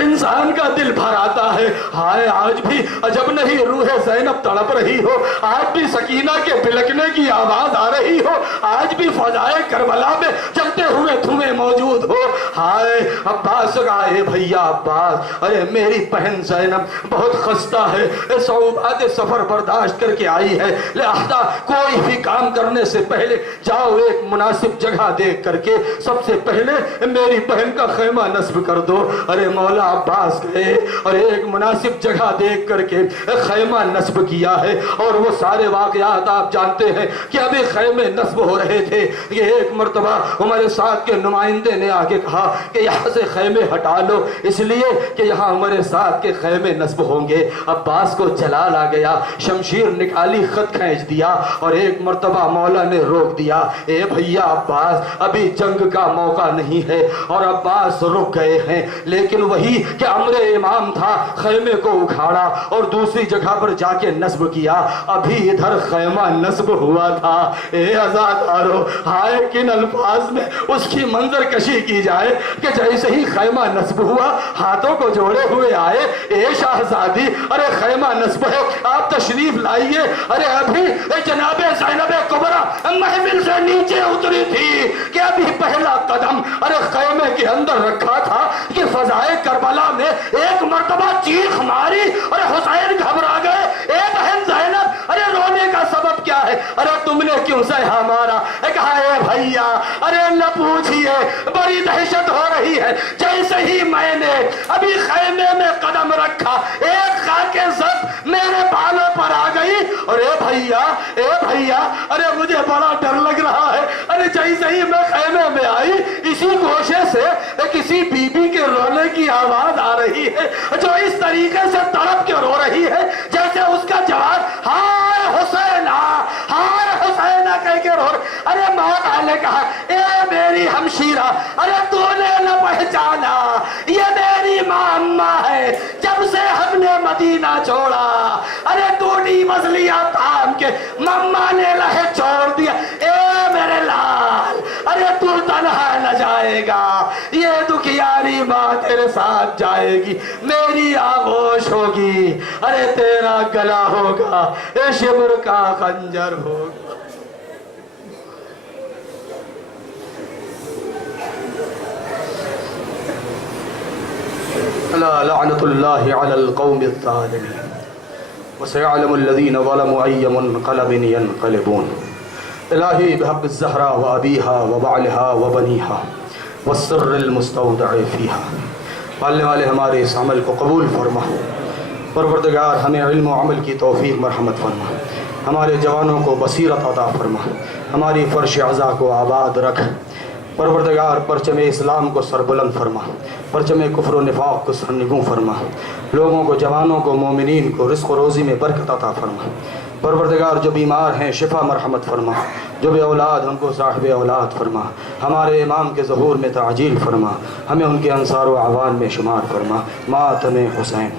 انسان کا دل بھر آتا ہے۔ ہائے آج بھی عجب نہیں روح زینب تڑپ رہی ہو، آج بھی سکینہ کے بلکنے کی آواز آ رہی ہو، آج بھی فضائے کربلا میں جلتے ہوئے دھوئیں موجود ہو۔ ہائے عباس کا، اے بھیا عباس، ارے میری بہن زینب بہت خستہ ہے، صعوبات سفر برداشت کر کے آئی ہے، لہذا کوئی بھی کام کرنے سے پہلے جاؤ ایک مناسب جگہ دیکھ کر کے سب سے پہلے میری بہن کا خیمہ نصب کر دو۔ ارے مولا عباس گئے اور ایک مناسب جگہ دیکھ کر کے خیمہ نصب کیا ہے، اور وہ سارے واقعات آپ جانتے ہیں کہ ابھی خیمے نصب ہو رہے تھے۔ یہ ایک مرتبہ عمر سعد کے نمائندے نے آگے کہا کہ یہاں سے خیمے ہٹا لو، اس لیے کہ یہاں عمر سعد کے خیمے نصب ہوں گے۔ عباس کو جلال آ گیا، شمشیر نکالی، خط کھینچ دیا اور ایک مرتبہ مولا نے روک دیا، اے بھیا عباس ابھی جنگ کا موقع نہیں ہے، اور عباس رک گئے ہیں۔ لیکن وہی کہ امر امام تھا، خیمے کو اکھاڑا اور دوسری جگہ پر جا کے نصب کیا، ابھی ادھر خیمہ نصب ہوا تھا۔ اے عزادارو، ہائے کن الفاظ میں اس کی منظر کشی کی جائے کہ جیسے ہی خیمہ نصب ہوا ہاتھوں کو جوڑے ہوئے آئے، اے شاہزادی ارے خیمہ نصب ہے، آپ تشریف لائیے۔ ارے ابھی جناب زینب کبریٰ محمل سے نیچے اتری تھی کہ ابھی پہلا قدم ارے خیمے کے اندر رکھا تھا کہ فضائے کربلا میں ایک مرتبہ چیخ ماری اور حسین گھبرا گئے۔ اے بہن زینب، ارے رونے کا سبب کیا ہے؟ ارے تم نے کیوں سہا مارا؟ کہا اے بھیا ارے نہ پوچھئے، بڑی دہشت ہو رہی ہے۔ جیسے ہی میں نے ابھی خیمے میں قدم رکھا، ایک خاک زد میرے بالوں پر آ گئی، اور اے بھیا ارے مجھے بڑا ڈر لگ رہا ہے۔ ارے جیسے ہی میں خیمے میں آئی، اسی گوشے سے کسی بی بی کے رونے کی آواز آ رہی ہے، جو اس طریقے سے تڑپ کے رو رہی ہے جیسے اس کا جواب ہائے حسینہ، ہائے حسینہ کہہ کے رو رہی۔ ارے مولا نے کہا اے میری ہمشیرہ، ارے تو نے نہ پہچانا، یہ میری ماں اماں ہے، جب سے ہم نے مدینہ چھوڑا ارے ٹوٹی مزلیاں تھام کے مما نے لہے چھوڑ دیا۔ اے میرے لال ارے تو تنہا نہ جائے گا، یہ دکھیاری ماں تیرے ساتھ جائے گی، میری آغوش ہوگی، ارے تیرا گلا ہوگا، اے شبر کا خنجر ہوگا۔ الا لعنت اللہ علی القوم الظالمین وسيعلم الذين ظلموا أي منقلب ينقلبون۔ الہی بحق الزہرا و ابیہا و بعلہا و بنیہا والسر المستودع فیہا، پالنے والے ہمارے اس عمل کو قبول فرما۔ پروردگار ہمیں علم و عمل کی توفیق مرحمت فرما، ہمارے جوانوں کو بصیرت عطا فرما، ہماری فرش عزا کو آباد رکھ۔ پروردگار پرچم اسلام کو سربلند فرما، پرچم کفر و نفاق کو سرنگوں فرما، لوگوں کو، جوانوں کو، مومنین کو رزق و روزی میں برکت عطا فرما۔ پروردگار جو بیمار ہیں شفا مرحمت فرما، جو بے اولاد ان کو صاحب اولاد فرما، ہمارے امام کے ظہور میں تعجیل فرما، ہمیں ان کے انصار و اعوان میں شمار فرما۔ ماتم حسین۔